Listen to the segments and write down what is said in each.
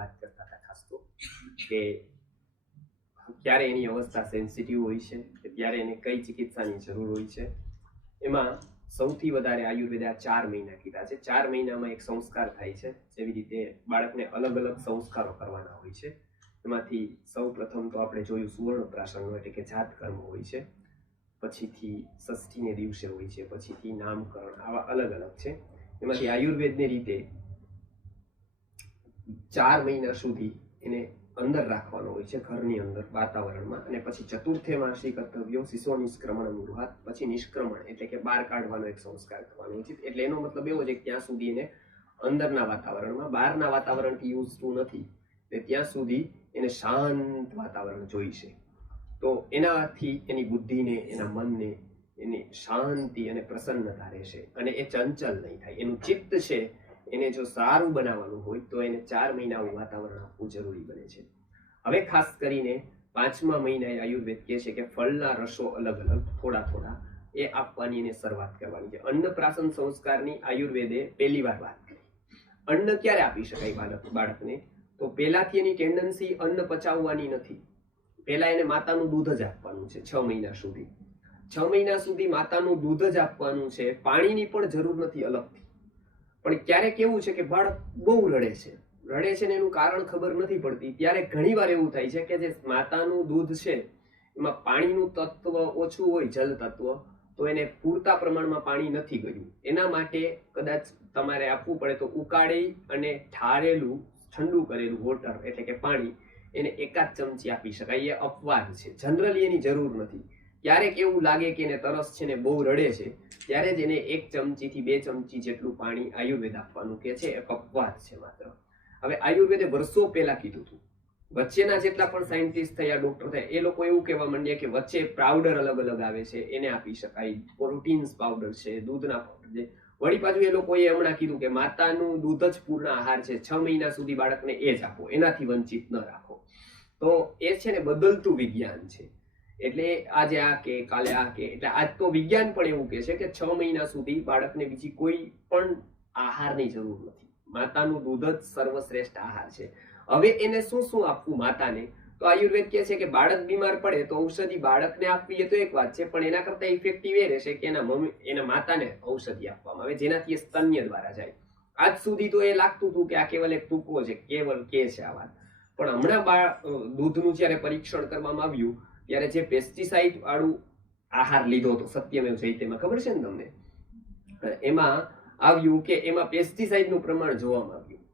વાત કરતા હતા ખાસ તો કે ક્યારે એની અવસ્થા સેન્સિટિવ હોય છે કે ત્યારે એને કઈ ચિકિત્સાની જરૂર હોય છે. એમાં સૌથી વધારે આયુર્વેદે આ 4 મહિના કીધા છે. 4 મહિનામાં એક સંસ્કાર થાય છે. જેવી રીતે બાળકને અલગ અલગ સંસ્કારો કરવાના હોય છે. એમાંથી સૌ પ્રથમ તો આપણે જોયું સુવર્ણપ્રાશનનો એટલે કે જાતકર્મ હોય છે, પછીથી ષષ્ઠીને દિવસે હોય છે, પછીથી નામકરણ, આવા અલગ અલગ છે. એમાંથી આયુર્વેદની રીતે 4 મહિના સુધી એને અંદર રાખવાનો હોય છે, ઘરની અંદર વાતાવરણમાં, અને પછી ચતુર્થે માસિક કર્તવ્યો શિશો નિષ્ક્રમણ મુહૂર્ત, પછી નિષ્ક્રમણ એટલે કે બહાર કાઢવાનો એક સંસ્કાર કરવાનો હોય છે. એટલે એનો મતલબ એવો છે કે ત્યાં સુધી એને અંદરના વાતાવરણમાં, બહારના વાતાવરણથી યુઝ ટુ નથી, ત્યાં સુધી એને શાંત વાતાવરણ જોઈશે. તો એનાથી એની બુદ્ધિને, એના મનને, એની શાંતિ અને પ્રસન્નતા રહેશે અને એ ચંચલ નહીં થાય. એનું ચિત્ત છે એને જો સારું બનાવવાનું હોય તો એને 4 મહિનાનું વાતાવરણ આપવું જરૂરી બને છે. હવે ખાસ કરીને 5મા મહિનાએ આયુર્વેદ કહે છે કે ફળના રસો અલગ અલગ થોડા થોડા એ આપવાની એને શરૂઆત કરવાની છે. અન્નપ્રાશન સંસ્કારની આયુર્વેદે પહેલી વાર વાત કરી. અન્ન ક્યારે આપી શકાય બાળકને? તો પહેલાથી એની ટેન્ડન્સી અન્ન પચાવવાની નથી. પહેલા એને માતાનું દૂધ જ આપવાનું છે 6 મહિના સુધી. 6 મહિના સુધી માતાનું દૂધ જ આપવાનું છે. પાણીની પણ જરૂર નથી અલગથી. પણ ક્યારેક એવું છે કે બાળક બહુ રડે છે ને એનું કારણ ખબર નથી પડતી, ત્યારે ઘણીવાર એવું થાય છે કે જે માતાનું દૂધ છે એમાં પાણીનું તત્વ ઓછું હોય, જલ તત્વ, તો એને પૂરતા પ્રમાણમાં પાણી નથી ગયું. એના માટે કદાચ તમારે આપવું પડે તો ઉકાળી અને ઠારેલું ઠંડુ કરેલું વોટર એટલે કે પાણી એને 1 ચમચી આપી શકાય. એ અપવાદ છે, જનરલી એની જરૂર નથી. ક્યારેક એવું લાગે કે એને તરસ છે ને બહુ રડે છે, ત્યારે જ એને 1 ચમચીથી 2 ચમચી જેટલું પાણી આયુર્વેદ આપવાનું કે છે. એક અપવાદ છે માત્ર. હવે આયુર્વેદે વર્ષો પહેલા કીધું હતું. વચ્ચેના જેટલા પણ સાયન્ટિસ્ટ થયા, ડોક્ટર થયા, એ લોકો એવું કહેવા માંડ્યા કે વચ્ચે પાવડર અલગ અલગ આવે છે, એને આપી શકાય, પ્રોટીન્સ પાવડર છે, દૂધના પાવડર છે. વળી પાછું એ લોકોએ હમણાં કીધું કે માતાનું દૂધ જ પૂર્ણ આહાર છે, 6 મહિના સુધી બાળકને એ જ આપો, એનાથી વંચિત ન રાખો. તો એ છે ને બદલતું વિજ્ઞાન છે. એટલે આજે આ કે કાલે આ કે, એટલે આજ તો વિજ્ઞાન પણ એવું કે છે કે 6 મહિના સુધી બાળકને બીજી કોઈ પણ આહારની જરૂર નથી. માતાનું દૂધ જ સર્વશ્રેષ્ઠ આહાર છે. હવે એને શું શું આપવું માતાને? તો આયુર્વેદ કહે છે કે બાળક બીમાર પડે તો ઔષધિ બાળકને આપવી એ તો એક વાત છે, પણ એના કરતા ઇફેક્ટિવ એ રહેશે કે એના માતાને ઔષધિ આપવામાં આવે જેનાથી એ સ્તન્ય દ્વારા જાય. આજ સુધી તો એ લાગતું હતું કે આ કેવલ એક ટૂંકો છે, કેવલ કે છે આ વાત. પણ હમણાં દૂધનું જ્યારે પરીક્ષણ કરવામાં આવ્યું ત્યારે જે પેસ્ટિસાઇડ વાળું આહાર લીધો હતો સત્યમેવ જયતેમાં, ખબર છે ને તમને, એમાં આવ્યું કે એમાં પેસ્ટિસાઇડનું પ્રમાણ જોવામાં આવ્યું.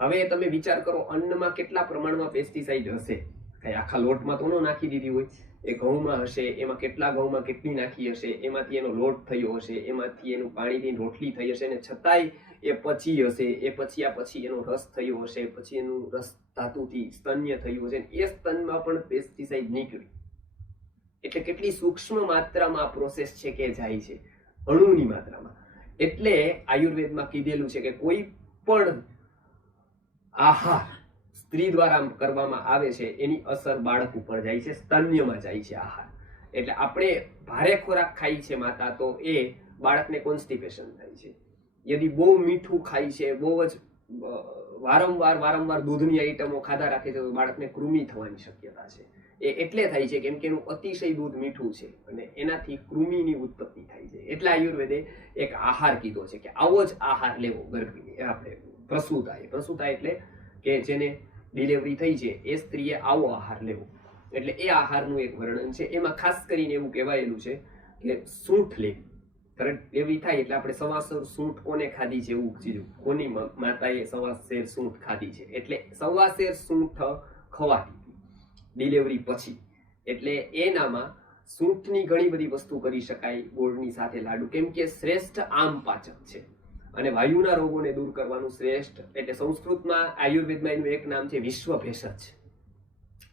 હવે તમે વિચાર કરો, અન્નમાં કેટલા પ્રમાણમાં પેસ્ટિસાઇડ હશે? કઈ આખા લોટમાં તો ન નાખી દીધી હોય. એ ઘઉંમાં હશે, એમાં કેટલા ઘઉંમાં કેટલી નાખી હશે, એમાંથી એનો લોટ થયો હશે, એમાંથી એનું પાણીથી રોટલી થઈ હશે, ને છતાંય એ પચી હશે, એ પછી એનો રસ થયો હશે, પછી એનું રસ ધાતુથી સ્તન્ય થયું હશે, એ સ્તનમાં પણ પેસ્ટિસાઇડ નીકળ્યું. એટલે કેટલી સૂક્ષ્મ માત્રામાં આ પ્રોસેસ છે કે જાય છે, અણુની માત્રામાં. એટલે આયુર્વેદમાં કીધેલું છે કે કોઈ પણ આહાર સ્ત્રી દ્વારા કરવામાં આવે છે એની અસર બાળક ઉપર જાય છે, સ્તન્યમાં જાય છે આહાર. એટલે આપણે ભારે ખોરાક ખાઈ છે માતા તો એ બાળકને કોન્સ્ટિપેશન થાય છે. યદી બહુ મીઠું ખાય છે, બહુ જ વારંવાર દૂધની આઈટમો ખાધા રાખે છે તો બાળકને કૃમિ થવાની શક્યતા છે. એ એટલે થાય છે કેમ કે એનું અતિશય દૂધ મીઠું છે અને એનાથી કૃમિની ઉત્પત્તિ થાય છે. એટલે આયુર્વેદે એક આહાર કીધો છે કે આવો જ આહાર લેવો ગર્ભીને, આપણે પ્રસૂતા એટલે કે જેને ડિલિવરી થઈ છે એ સ્ત્રીએ આવો આહાર લેવો. એટલે એ આહારનું એક વર્ણન છે. એમાં ખાસ કરીને એવું કહેવાયેલું છે કે સૂંઠ લેવી. ડિલિવરી થાય એટલે આપણે સવાસેર સૂંઠ કોને ખાધી છે એવું કીધું, કોની માતાએ સવાસેર સૂંઠ ખાધી છે, એટલે સવાસેર સૂંઠ ખવાતી ડિલિવરી પછી. એટલે એનામાં સૂંઠની ઘણી બધી વસ્તુ કરી શકાય, ગોળની સાથે લાડુ, કેમ કે શ્રેષ્ઠ આમ પાચક છે અને વાયુના રોગોને દૂર કરવાનું શ્રેષ્ઠ. એટલે સંસ્કૃતમાં આયુર્વેદમાં એનું એક નામ છે વિશ્વ ભેષજ.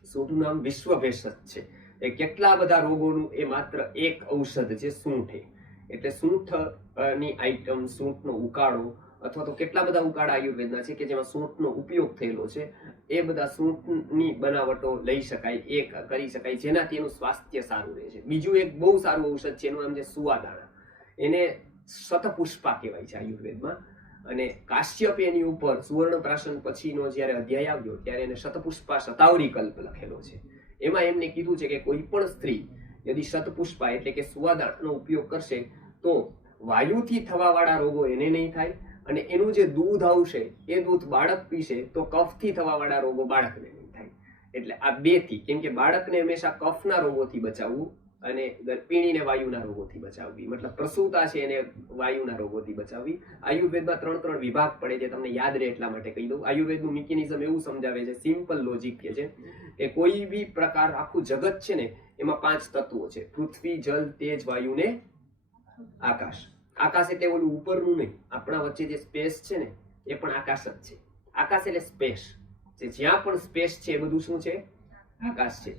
સૂંઠનું નામ વિશ્વ ભેષજ છે. એ કેટલા બધા રોગોનું એ માત્ર એક ઔષધ છે સૂંઠ. એટલે સૂંઠની આઈટમ, સૂંઠનો ઉકાળો, અથવા તો કેટલા બધા ઉકાળા આયુર્વેદના છે કે જેમાં સૂંઠનો ઉપયોગ થયેલો છે. એ બધા સૂંઠની બનાવટો લઈ શકાય, એ કરી શકાય, જેનાથી એનું સ્વાસ્થ્ય સારું રહે છે. બીજું એક બહુ સારું ઔષધ છે, એનું નામ છે સુવાદાણા. એને શતપુષ્પા કહેવાય છે આયુર્વેદમાં. અને કાશ્યપ એની ઉપર સુવર્ણ પ્રાશન પછીનો જ્યારે અધ્યાય આવ્યો ત્યારે એને શતપુષ્પા શતાવરી કલ્પ લખેલો છે. એમાં એમને કીધું છે કે કોઈ પણ સ્ત્રી યદિ શતપુષ્પા એટલે કે સુવાદાણનો ઉપયોગ કરશે તો વાયુથી થવા વાળા રોગો એને નહીં થાય, અને એનું જે દૂધ આવશે એ દૂધ બાળક પીશે તો કફથી થવા વાળા રોગો બાળકને નહીં થાય. એટલે આ બેથી, કેમ કે બાળકને હંમેશા કફના રોગોથી બચાવવું અને ગર્ભિણીને વાયુના રોગોથી બચાવવી, મતલબ પ્રસૂતા છે એને વાયુના રોગોથી બચાવવી. આયુર્વેદમાં 3 વિભાગ પડે છે, તમને યાદ રહે એટલા માટે કહી દઉં. આયુર્વેદનું મિકેનિઝમ એવું સમજાવે છે, સિમ્પલ લોજિક કે છે કે કોઈ બી પ્રકાર, આખું જગત છે ને એમાં 5 તત્વો છે: પૃથ્વી, જલ, તેજ, વાયુ ને આકાશ. આકાશ એટલે ઓલું ઉપરનું નહીં, આપણા વચ્ચે જે સ્પેસ છે ને એ પણ આકાશ જ છે. આકાશ એટલે સ્પેસ, જ્યાં પણ સ્પેસ છે એ બધું શું છે? આકાશ છે.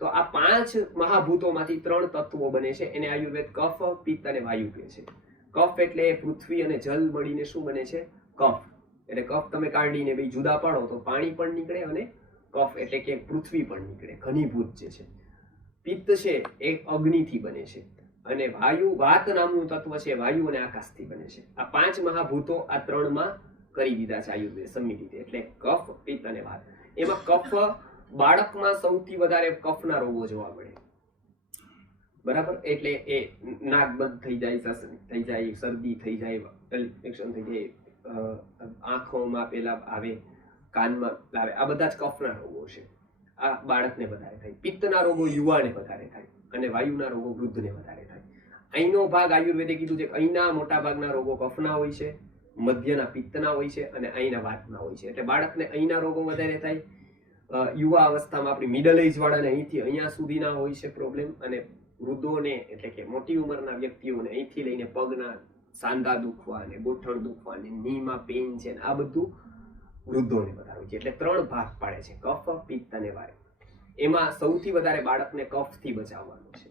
તો આ 5 મહાભૂતોમાંથી 3 તત્વો બને છે, એને આયુર્વેદ કફ, પિત્ત અને વાયુ કહે છે. કફ એટલે પૃથ્વી અને જલ મળીને શું બને છે? કફ. એટલે કફ તમે કાઢીને બે જુદા પાડો તો પાણી પણ નીકળે, અને કફ એટલે કે પૃથ્વી પણ નીકળે, ઘનીભૂત જે છે. પિત્ત છે એ અગ્નિથી બને છે, અને વાયુ, વાત નામનું તત્વ છે, વાયુ અને આકાશથી બને છે. આ 5 મહાભૂતો આ 3માં કરી દીધા છે આયુર્વેદ સંમિત રીતે, એટલે કફ, પિત્ત અને વાત. એમાં કફ, બાળકમાં સૌથી વધારે કફના રોગો જોવા મળે, બરાબર? એટલે એ નાક બંધ થઈ જાય, શરદી થઈ જાય, ઇન્ફેક્શન થઈ જાય, આંખોમાં પેલા આવે, કાનમાં આવે, આ બધા જ કફના રોગો છે. આ બાળકને વધારે થાય. પિત્તના રોગો યુવાને વધારે થાય, અને વાયુના રોગો વૃદ્ધને વધારે થાય. અહીંનો ભાગ આયુર્વેદે કીધું છે કે અહીંના મોટા ભાગના રોગો કફના હોય છે, મધ્યના પિત્તના હોય છે, અને અહીંના વાતના હોય છે. એટલે બાળકને અહીંના રોગો વધારે થાય. યુવા અવસ્થામાં આપણી મિડલ એજ વાળાને અહીંથી અહીંયા સુધીના હોય છે પ્રોબ્લેમ, અને વૃદ્ધોને એટલે કે મોટી ઉંમરના વ્યક્તિઓને અહીંથી લઈને પગના સાંધા દુખવા અને ગોઠણ દુખવા અને નીમાં પેઇન છે, આ બધું વૃદ્ધોને વધારે હોય છે. એટલે 3 ભાગ પાડે છે, કફ, પિત્ત અને વાયુ. એમાં સૌથી વધારે બાળકને કફથી બચાવવાનું છે.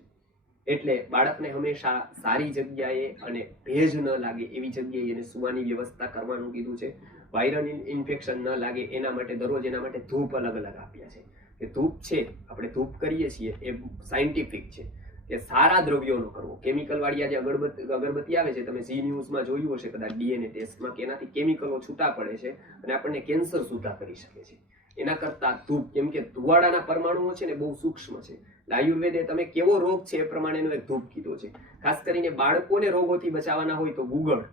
એટલે બાળકને હંમેશા સારી જગ્યાએ અને ભેજ ન લાગે એવી જગ્યાએ એને સુવાની વ્યવસ્થા કરવાનું કીધું છે. વાયરલ ઇન્ફેક્શન ન લાગે એના માટે દરરોજ એના માટે ધૂપ અલગ અલગ આપ્યા છે. કે ધૂપ છે, આપણે ધૂપ કરીએ છીએ એ સાયન્ટિફિક છે કે સારા દ્રવ્યોનો કરવો. કેમિકલ વાળી જે અગરબત્તી આવે છે, તમે ઝી ન્યૂઝમાં જોયું હશે કદાચ ડીએનએ ટેસ્ટમાં, કે એનાથી કેમિકલો છૂટા પડે છે અને આપણને કેન્સર સુધા કરી શકે છે. એના કરતા ધૂપ, કેમ કે ધુવાડાના પરમાણુઓ છે ને બહુ સૂક્ષ્મ છે. આયુર્વેદે તમે કેવો રોગ છે એ પ્રમાણેનો એક ધૂપ કીધો છે. ખાસ કરીને બાળકોને રોગોથી બચાવવાના હોય તો ગુગળ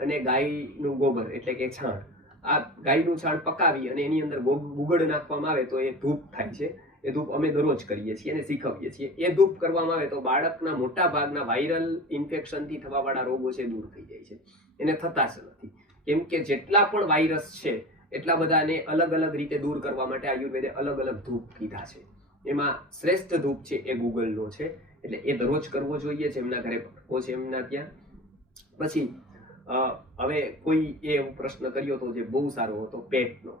અને ગાયનું ગોબર એટલે કે છાણ, આ ગાયનું છાણ પકાવી અને એની અંદર ગુગળ નાખવામાં આવે તો એ ધૂપ થાય છે. એ ધૂપ અમે દરરોજ કરીએ છીએ અને શીખવીએ છીએ. એ ધૂપ કરવામાં આવે તો બાળકના મોટા ભાગના વાયરલ ઇન્ફેક્શનથી થવા વાળા રોગો છે દૂર થઈ જાય છે. એને થતા જ નથી, કેમ કે જેટલા પણ વાયરસ છે એટલા બધાને અલગ અલગ રીતે દૂર કરવા માટે આયુર્વેદે અલગ અલગ ધૂપ કીધા છે. એમાં શ્રેષ્ઠ ધૂપ છે એ ગુગળનો છે, એટલે એ દરરોજ કરવો જોઈએ. જેમના ઘરે ભટકો છે એમના ત્યાં. પછી હવે કોઈ એ પ્રશ્ન કર્યો હતો જે બહુ સારો હતો, પેટનો.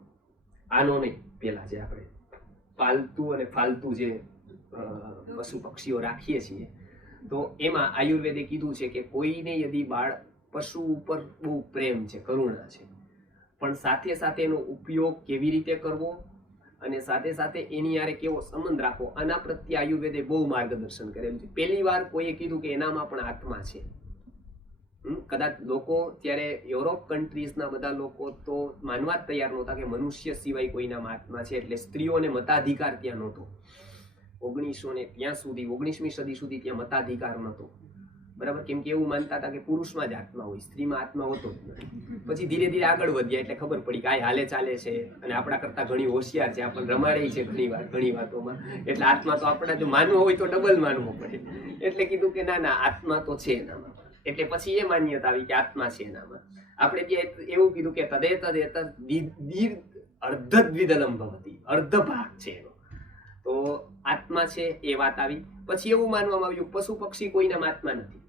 આનો નહીં, પેલા જે આપણે પાલતુ અને ફાલતુ જે પશુ પક્ષીઓ રાખીએ છીએ તો એમાં આયુર્વેદે કીધું છે કે કોઈને યદિ પશુ ઉપર બહુ પ્રેમ છે, કરુણા છે, પણ સાથે સાથે એનો ઉપયોગ કેવી રીતે કરવો અને સાથે સાથે એની યારે કેવો સંબંધ રાખવો, આના પ્રત્યે આયુર્વેદે બહુ માર્ગદર્શન કરેલું છે. પહેલી વાર કોઈએ કીધું કે એનામાં પણ આત્મા છે. કદાચ લોકો ત્યારે યુરોપ કન્ટ્રીઝના બધા લોકો તો માનવા જ તૈયાર નહોતા કે મનુષ્ય સિવાય કોઈનામાં આત્મા છે. એટલે સ્ત્રીઓને મતાધિકાર ત્યાં નહોતો. 19મી સદી સુધી ત્યાં મતાધિકાર નહોતો, બરાબર? કેમ કે એવું માનતા હતા કે પુરુષમાં જ આત્મા હોય, સ્ત્રીમાં આત્મા હોતો જ નથી. પછી ધીરે ધીરે આગળ વધ્યા એટલે ખબર પડી કે આ હાલે ચાલે છે અને આપણા કરતા ઘણી હોશિયાર છે, આપણને રમાડે છે ઘણી વાતોમાં. એટલે આત્મા તો આપણા જો માનવો હોય તો ડબલ માનવો પડે. એટલે કીધું કે ના ના, આત્મા તો છે એનામાં. એટલે પછી એ માન્યતા આવી કે આત્મા છે એનામાં. આપણે ત્યાં એવું કીધું કે તદેત અર્ધદ્વિદલમ ભવતિ, અર્ધ ભાગ છે એનો. તો આત્મા છે એ વાત આવી. પછી એવું માનવામાં આવ્યું પશુ પક્ષી કોઈનામાં આત્મા નથી,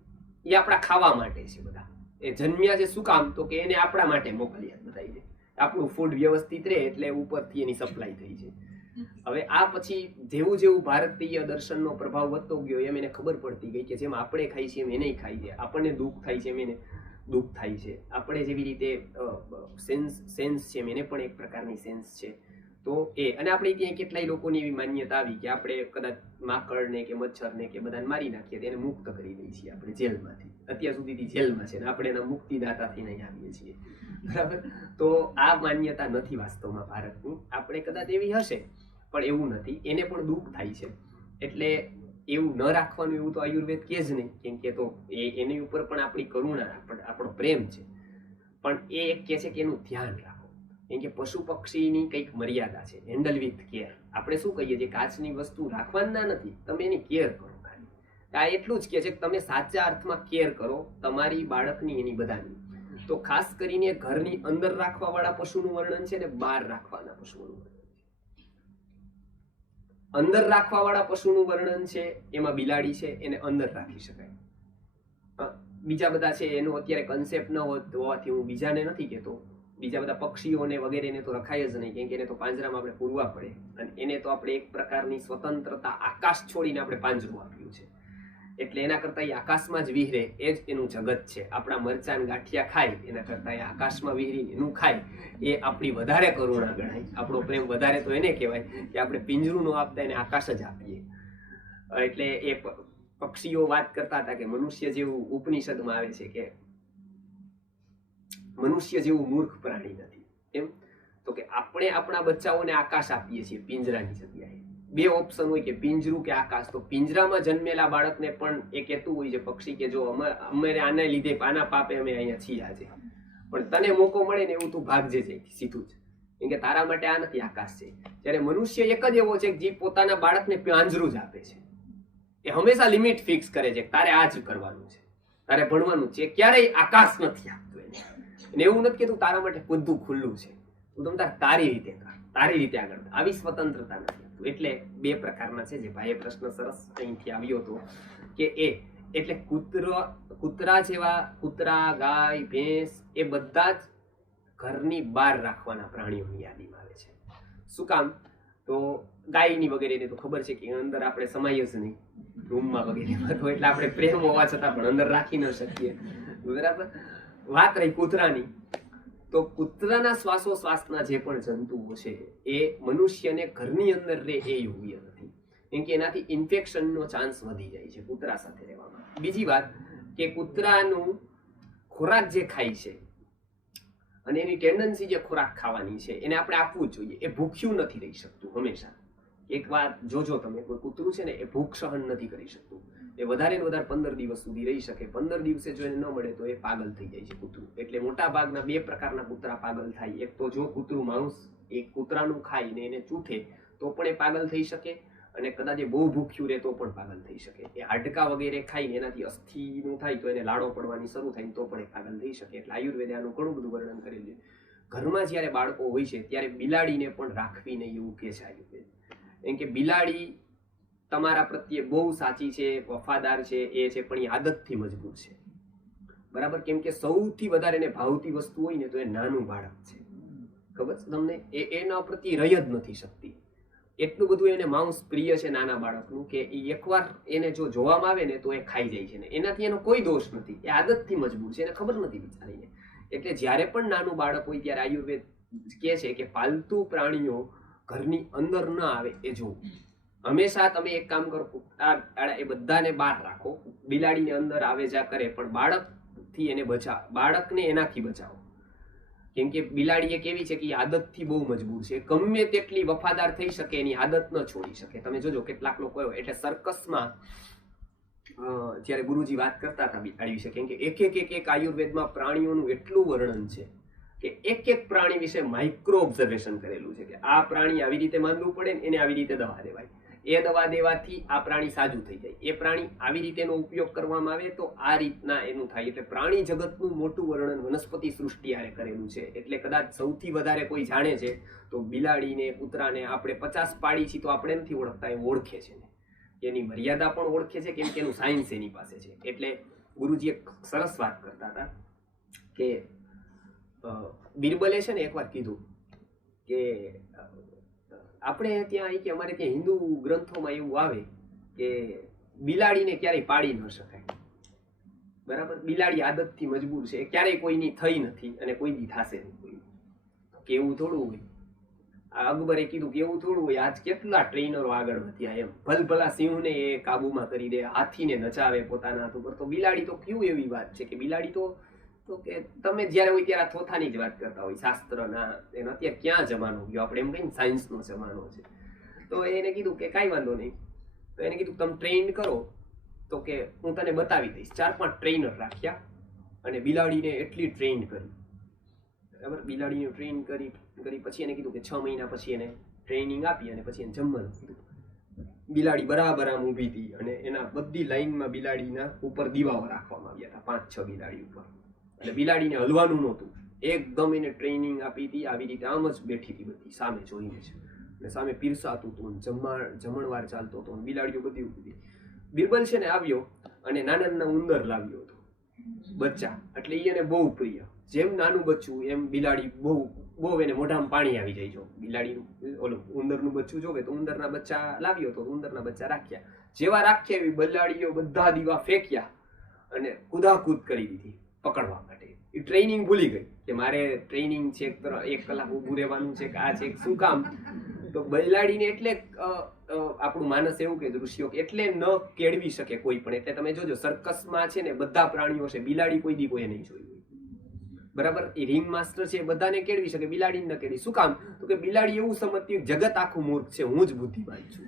એ આપણા ખાવા માટે છે બધા. એ જન્મ્યા છે શું કામ? તો કે એને આપણા માટે મોકલ્યા બધાને, આપણું ફૂડ વ્યવસ્થિત રહે એટલે ઉપરથી એની સપ્લાય થઈ છે. હવે આ પછી જેવું જેવું ભારતીય દર્શનનો પ્રભાવ વધતો ગયો એમ એને ખબર પડતી ગઈ કે જેમ આપણે ખાઈ છીએ એમ એને ખાઈ છે, આપણને દુઃખ થાય છે એમ એને દુઃખ થાય છે, આપણે જેવી રીતે સેન્સ છે એમ એને પણ એક પ્રકારની સેન્સ છે. તો એ અને આપણે ત્યાં કેટલાય લોકોની એવી માન્યતા આવી કે આપણે કદાચ માકડને કે મચ્છરને કે બધાને મારી નાખીએ તેને મુક્ત કરી દઈએ છીએ આપણે જેલમાંથી. અત્યાર સુધીથી જેલમાં છે ને આપણે એના મુક્તિદાતાથી નહીં આવીએ છીએ, બરાબર. તો આ માન્યતા નથી વાસ્તવમાં ભારતની. આપણે કદાચ એવી હશે પણ એવું નથી, એને પણ દુઃખ થાય છે. એટલે એવું ન રાખવાનું એવું તો આયુર્વેદ કે જ નહીં, કેમ કે તો એની ઉપર પણ આપણી કરુણા, આપણો પ્રેમ છે. પણ એ એક કહે છે કે એનું ધ્યાન રાખો, કેમ કે પશુ પક્ષીની કંઈક મર્યાદા છે. Handle with care. આપણે શું કહીએ છીએ, કાચની વસ્તુ રાખવાના નથી, તમે એની કેર કરો ખાલી. આ એટલું જ કહે છે કે તમે સાચા અર્થમાં કેર કરો તમારી બાળકની, એની બધાની. તો ખાસ કરીને ઘરની અંદર રાખવા વાળા પશુનું વર્ણન છે ને બહાર રાખવાના પશુનું વર્ણન. અંદર રાખવા વાળા પશુનું વર્ણન છે એમાં બિલાડી છે, એને અંદર રાખી શકાય. બીજા બધા છે એનો અત્યારે કન્સેપ્ટ ન હોવાથી હું બીજાને નથી કહેતો. બીજા બધા પક્ષીઓને વગેરેને તો રખાય જ નહીં, કેમ કે એને તો પાંજરામાં આપણે પૂરવા પડે, અને એને તો આપણે એક પ્રકારની સ્વતંત્રતા, આકાશ છોડીને આપણે પાંજરું આપ્યું છે. એટલે એના કરતા એ આકાશમાં જ વિહરે, એ જ એનું જગત છે. આપણા મરચાં ગાંઠિયા ખાય એના કરતા એ આકાશમાં વિહરીને એનું ખાય, એ આપણી વધારે કરુણા ગણાય. આપણો પ્રેમ વધારે તો એને કહેવાય કે આપણે પિંજરું નો આપતા એને આકાશ જ આપીએ. એટલે એ પક્ષીઓ વાત કરતા હતા કે મનુષ્ય જેવું, ઉપનિષદમાં આવે છે કે મનુષ્ય જેવું મૂર્ખ પ્રાણી નથી. એમ તો કે આપણે આપણા બચ્ચાઓને આકાશ આપીએ છીએ પિંજરાની જગ્યાએ. બે ઓપ્શન હોય કે પિંજરું કે આકાશ. તો પિંજરામાં જન્મેલા બાળકને પણ એ કહેતું હોય છે પક્ષી કે જો અમે આને લીધે, આના પાપે અમે અહીંયા છીએ આજે, પણ તને મોકો મળે ને એવું તું ભાગજે જઈથી સીધું જ, કેમ કે તારા માટે આ નથી આકાશ છે. જ્યારે મનુષ્ય એક જ એવો છે કે જે પોતાના બાળકને પાંજરું જ આપે છે. એ હંમેશા લિમિટ ફિક્સ કરે છે, તારે આ જ કરવાનું છે, તારે ભણવાનું છે. ક્યારેય આકાશ નથી આપતું એને એવું નથી કે તું તારા માટે બધું ખુલ્લું છે, તું તમે તારી રીતે કર, તારી રીતે આગળ. આવી સ્વતંત્રતા નથી. એટલે બે પ્રકારના છે. જે ભાઈએ પ્રશ્ન સરસ અહીંથી આવ્યો હતો કે એટલે કૂતરા જેવા, કૂતરા, ગાય, ભેંસ એ બધા જ ઘરની બહાર રાખવાના પ્રાણીઓની યાદીમાં આવે છે. શું કામ? તો ગાયની વગેરેને તો ખબર છે કે અંદર આપણે સમાય જ નહીં રૂમમાં વગેરેમાં, તો એટલે આપણે પ્રેમ હોવા છતાં પણ અંદર રાખી ન શકીએ, બરાબર. વાત રહી કૂતરાની, તો કૂતરાના શ્વાસોશ્વાસના જે પણ જંતુઓ છે એ મનુષ્યને ઘરની અંદર રહે એ યોગ્ય નથી, કેમ કે એનાથી ઇન્ફેક્શનનો ચાન્સ વધી જાય છે કૂતરા સાથે રહેવામાં. બીજી વાત કે કૂતરાનું ખોરાક જે ખાય છે અને એની ટેન્ડન્સી જે ખોરાક ખાવાની છે એને આપણે આપવું જ જોઈએ. એ ભૂખ્યું નથી રહી શકતું હંમેશા. એક વાત જોજો તમે, કોઈ કૂતરું છે ને એ ભૂખ સહન નથી કરી શકતું. એ વધારે ને વધારે 15 દિવસ સુધી રહી શકે. 15 દિવસે જો એને ન મળે તો એ પાગલ થઈ જાય છે કૂતરું. એટલે મોટા ભાગના બે પ્રકારના કૂતરા પાગલ થાય. એક તો જો કૂતરું માંસ એક કૂતરાનું ખાય ને એને ચૂથે તો પણ એ પાગલ થઈ શકે, અને કદાચ એ બહુ ભૂખ્યું રહે તો પણ પાગલ થઈ શકે. એ હાડકા વગેરે ખાઈને એનાથી અસ્થિનું થાય તો એને લાડો પડવાની શરૂ થાય તો પણ એ પાગલ થઈ શકે. એટલે આયુર્વેદે આનું ઘણું બધું વર્ણન કરેલું છે. ઘરમાં જ્યારે બાળકો હોય છે ત્યારે બિલાડીને પણ રાખવી નહીં એવું કહે છે આયુર્વેદ. કેમ કે બિલાડી તમારા પ્રત્યે બહુ સાચી છે, વફાદાર છે, એ છે, પણ એ આદતથી મજબૂર છે, બરાબર. કેમ કે સૌથી વધારે એને ભાવતી વસ્તુ હોય ને તો એ નાનું બાળક છે. ખબર છે તમને? એના પ્રત્યે રહી જ નથી શકતી. એટલું બધું એને માંસ પ્રિય છે નાના બાળકનું કે એ એકવાર એને જો જોવામાં આવે ને તો એ ખાઈ જાય છે ને એનાથી એનો કોઈ દોષ નથી. એ આદતથી મજબૂર છે, એને ખબર નથી બિચારીને. એટલે જ્યારે પણ નાનું બાળક હોય ત્યારે આયુર્વેદ કહે છે કે પાલતુ પ્રાણીઓ ઘરની અંદર ન આવે એ જોવું. હંમેશા તમે એક કામ કરો, એ બધાને બહાર રાખો, બિલાડીને અંદર આવે જા કરે, પણ બાળકથી એને બચાવો, બાળકને એનાથી બચાવો. કેમ કે બિલાડી એક એવી છે કે આદતથી બહુ મજબૂર છે, ગમે તેટલી વફાદાર થઈ શકે એની આદત ન છોડી શકે. તમે જોજો કેટલાક લોકો એવો. એટલે સર્કસમાં જ્યારે ગુરુજી વાત કરતા હતા બિલાડી વિશે, કેમ કે એક આયુર્વેદમાં પ્રાણીઓનું એટલું વર્ણન છે કે એક પ્રાણી વિશે માઇક્રો ઓબ્ઝર્વેશન કરેલું છે કે આ પ્રાણી આવી રીતે માંદવું પડે ને એને આવી રીતે દવા દેવાય, એ દવા દેવાથી આ પ્રાણી સાજું થઈ જાય, એ પ્રાણી આવી રીતે એનો ઉપયોગ કરવામાં આવે તો આ રીતના એનું થાય. એટલે પ્રાણી જગતનું મોટું વર્ણન વનસ્પતિ સૃષ્ટિ આરે કરેલું છે. એટલે કદાચ સૌથી વધારે કોઈ જાણે છે તો બિલાડીને, કૂતરાને આપણે 50 પાડી છીએ તો આપણે નથી ઓળખતા, એ ઓળખે છે ને એની મર્યાદા પણ ઓળખે છે, કેમ કે એનું સાયન્સ એની પાસે છે. એટલે ગુરુજી એક સરસ વાત કરતા હતા કે બિરબલે છે ને એકવાર કીધું કે આપણે ત્યાં કે અમારે ત્યાં હિન્દુ ગ્રંથોમાં એવું આવે કે બિલાડીને ક્યારેય પાડી ન શકાય, બરાબર. બિલાડી આદતથી મજબૂર છે, ક્યારેય કોઈની થઈ નથી અને કોઈ દી થશે નહીં કોઈ. કે એવું થોડું હોય, આ અકબરે કીધું કે એવું થોડું હોય, આજ કેટલા ટ્રેનરો આગળ વધ્યા એમ, ભલભલા સિંહને એ કાબુમાં કરી દે, હાથીને નચાવે પોતાના હાથ ઉપર, તો બિલાડી તો કેવું એવી વાત છે કે બિલાડી તો કે તમે જ્યારે હોય ત્યારે થોથાની જ વાત કરતા હોય શાસ્ત્રના, એનો અત્યારે ક્યાં જમાનો ગયો, આપણે એમ કહીને સાયન્સનો જમાનો છે. તો એને કીધું કે કાંઈ વાંધો નહીં, તો એને કીધું તમે ટ્રેન કરો તો કે હું તને બતાવી દઈશ. 4-5 ટ્રેનર રાખ્યા અને બિલાડીને એટલી ટ્રેન કરી, બરાબર, બિલાડીને ટ્રેન કરી પછી એને કીધું કે 6 મહિના પછી એને ટ્રેનિંગ આપી અને પછી એને જમવાનું કીધું. બિલાડી બરાબર આમ ઊભી હતી અને એના બધી લાઈનમાં બિલાડીના ઉપર દીવાઓ રાખવામાં આવ્યા હતા, 5-6 બિલાડી ઉપર, એટલે બિલાડીને હલવાનું નહોતું, એકદમ એને ટ્રેનિંગ આપી હતી. આવી રીતે આમ જ બેઠી હતી બધી સામે જોઈને છે, અને સામે પીરસાતું હતું, જમણવાર ચાલતો હતો, બિલાડીઓ બધી ઊભી હતી. બિરબલ છે ને આવ્યો અને નાના ઉંદર લાવ્યો હતો બચ્ચા, એટલે એને બહુ પ્રિય. જેમ નાનું બચ્ચું એમ બિલાડી બહુ એને મોઢામાં પાણી આવી જાય. જો બિલાડીનું ઓલું ઉંદરનું બચ્ચું જોવે તો ઉંદરના બચ્ચા લાવ્યો તો ઉંદરના બચ્ચા રાખ્યા, જેવા રાખ્યા એવી બિલાડીઓ બધા દીવા ફેંક્યા અને કુદાકૂદ કરી દીધી પકડવા માટે. એ ટ્રેનિંગ ભૂલી ગઈ કે મારે ટ્રેનિંગ છે, 1 કલાક ઊભું રહેવાનું છે કે આ છે, શું કામ? તો બિલાડીને એટલે આપણું માનસ એવું કે ઋષિઓ એટલે ન કેળવી શકે કોઈ પણ. એટલે તમે જોજો સર્કસમાં છે ને બધા પ્રાણીઓ છે, બિલાડી કોઈ દી કોઈ નહીં જોઈ, બરાબર. એ રિંગ માસ્ટર છે બધાને કેળવી શકે, બિલાડીને ન કેળવી. શું કામ? તો કે બિલાડી એવું સમજતી જગત આખું મૂર્ખ છે, હું જ બુદ્ધિમાન છું,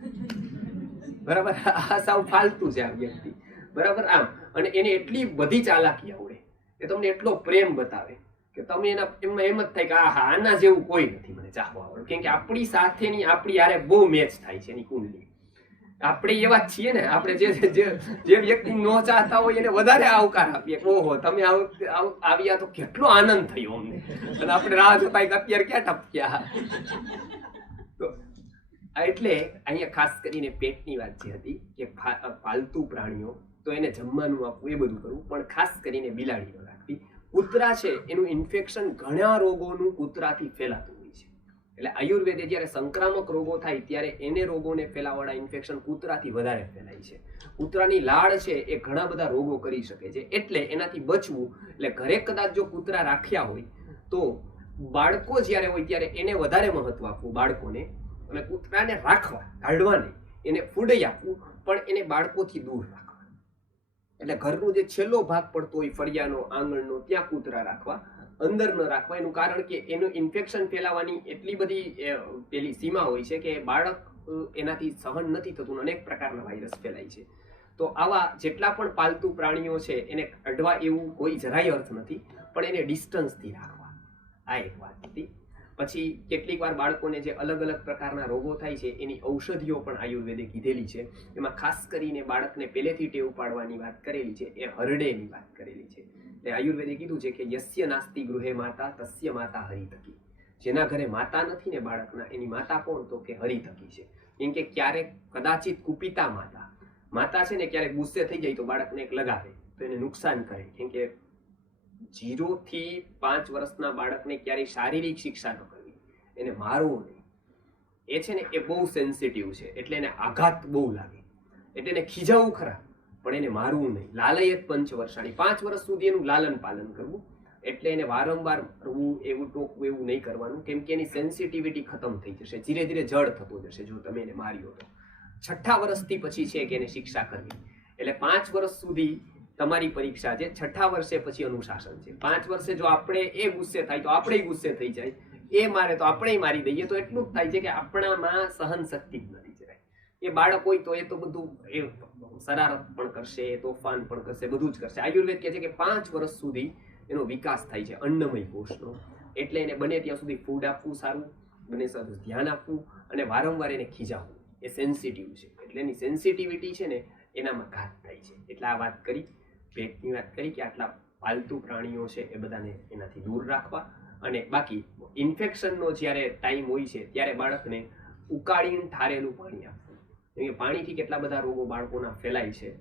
બરાબર. આ સાવ ફાલતુ છે આ વ્યક્તિ, બરાબર. આમ અને એને એટલી બધી ચાલાકી આવડે, એ તમને એટલો પ્રેમ બતાવે કે તમે એમાં એમ જ થાય કે આના જેવું કોઈ નથી મને ચાહવા વાળું. કેમ કે આપણી સાથેની આપણી હારે બહુ મેચ થાય છે એની કુંડલી. આપણે એવા જ છીએ ને, આપણે જે વ્યક્તિ નો ચાહતા હોય એને વધારે આવકાર આપીએ. ઓહો તમે આવ્યા તો કેટલો આનંદ થયો અમને, અને આપણે રાહ જોતા અત્યારે ક્યાં ટપક્યા. તો એટલે અહીંયા ખાસ કરીને પેટની વાત જે હતી કે પાલતુ પ્રાણીઓ તો એને જમવાનું આપવું એ બધું કરવું, પણ ખાસ કરીને બિલાડીઓ રાખવી. કૂતરા છે એનું ઇન્ફેક્શન ઘણા રોગોનું કૂતરાથી ફેલાતું હોય છે. એટલે આયુર્વેદે જ્યારે સંક્રામક રોગો થાય ત્યારે એને રોગોને ફેલાવાળા ઇન્ફેક્શન કૂતરાથી વધારે ફેલાય છે. કૂતરાની લાળ છે એ ઘણા બધા રોગો કરી શકે છે, એટલે એનાથી બચવું. એટલે ઘરે કદાચ જો કૂતરા રાખ્યા હોય તો બાળકો જ્યારે હોય ત્યારે એને વધારે મહત્વ આપવું બાળકોને, અને કૂતરાને રાખવા, કાઢવા નહીં, એને ફૂડ આપવું, પણ એને બાળકોથી દૂર રાખવા. એટલે ઘરનું જે છેલ્લો ભાગ પડતો હોય ફળિયાનો, આંગણનો, ત્યાં કૂતરા રાખવા, અંદર ન રાખવા. એનું કારણ કે એનું ઇન્ફેક્શન ફેલાવાની એટલી બધી પેલી સીમા હોય છે કે બાળક એનાથી સહન નથી થતું, અનેક પ્રકારના વાયરસ ફેલાય છે. તો આવા જેટલા પણ પાલતુ પ્રાણીઓ છે એને અડવા એવું કોઈ જરાય અર્થ નથી, પણ એને ડિસ્ટન્સથી રાખવા, આ એક વાત હતી. પછી કેટલીક વાર બાળકોને જે અલગ અલગ પ્રકારના રોગો થાય છે એની ઔષધિઓ પણ આયુર્વેદે કીધેલી છે. એમાં ખાસ કરીને બાળકને પહેલેથી ટેવ પાડવાની વાત કરેલી છે, એ હરડેની વાત કરેલી છે. એટલે આયુર્વેદે કીધું છે કે યસ્ય નાસ્તિ ગૃહે માતા તસ્ય માતા હરિતકી. જેના ઘરે માતા નથી ને બાળકના, એની માતા કોણ? તો કે હરિતકી છે. કેમ કે ક્યારેક કદાચિત કુપિતા માતા છે ને ક્યારેક ગુસ્સે થઈ જાય તો બાળકને એક લગાવે તો એને નુકસાન કરે. કેમ કે 0 થી 5 વર્ષના બાળકને ક્યારેય શારીરિક શિક્ષા ન કરવી, એને મારવું નહીં. એ છે ને એ બહુ સેન્સિટિવ છે, એટલે એને આઘાત બહુ લાગે, એટલે એને ખીજાવવું ખરા, પણ એને મારવું નહીં. લાલયત પંચવર્ષાણી, 5 વર્ષ સુધી એનું લાલન પાલન કરવું. એટલે એને વારંવાર મારવું, એવું ટોકવું એવું નહીં કરવાનું, કેમ કે એની સેન્સિટિવિટી ખતમ થઈ જશે, ધીરે ધીરે જડ થતો જશે જો તમે એને માર્યો તો. 6ઠ્ઠા વર્ષથી પછી છે કે એને શિક્ષા કરવી. એટલે 5 વર્ષ સુધી તમારી પરીક્ષા છે, 6ઠ્ઠા વર્ષે પછી અનુશાસન છે. 5 વર્ષે જો આપણે એ ગુસ્સે થાય તો આપણે ગુસ્સે થઈ જાય, એ મારે તો આપણે મારી દઈએ, તો એટલું જ થાય છે કે આપણામાં સહન શક્તિ જ નથી જરાય. એ બાળક હોય તો એ તો બધું એ શરારત પણ કરશે, તોફાન પણ કરશે, બધું જ કરશે. આયુર્વેદ કહે છે કે 5 વર્ષ સુધી એનો વિકાસ થાય છે અન્નમય કોષનો. એટલે એને બને ત્યાં સુધી ફૂડ આપવું સારું, બને સારું ધ્યાન આપવું, અને વારંવાર એને ખીજાવવું. એ સેન્સિટિવ છે, એટલે એની સેન્સિટિવિટી છે ને એનામાં ઘાત થાય છે. એટલે આ વાત કરી, પેટની વાત કરી કે આટલા પાલતુ પ્રાણીઓ છે એ બધાને એનાથી દૂર રાખવા. અને બાકી ઇન્ફેક્શનનો જ્યારે ટાઈમ હોય છે ત્યારે બાળકને ઉકાળીને ઠારેલું પાણી આપવું. કેમ કે પાણીથી કેટલા બધા રોગો બાળકોના ફેલાય છે,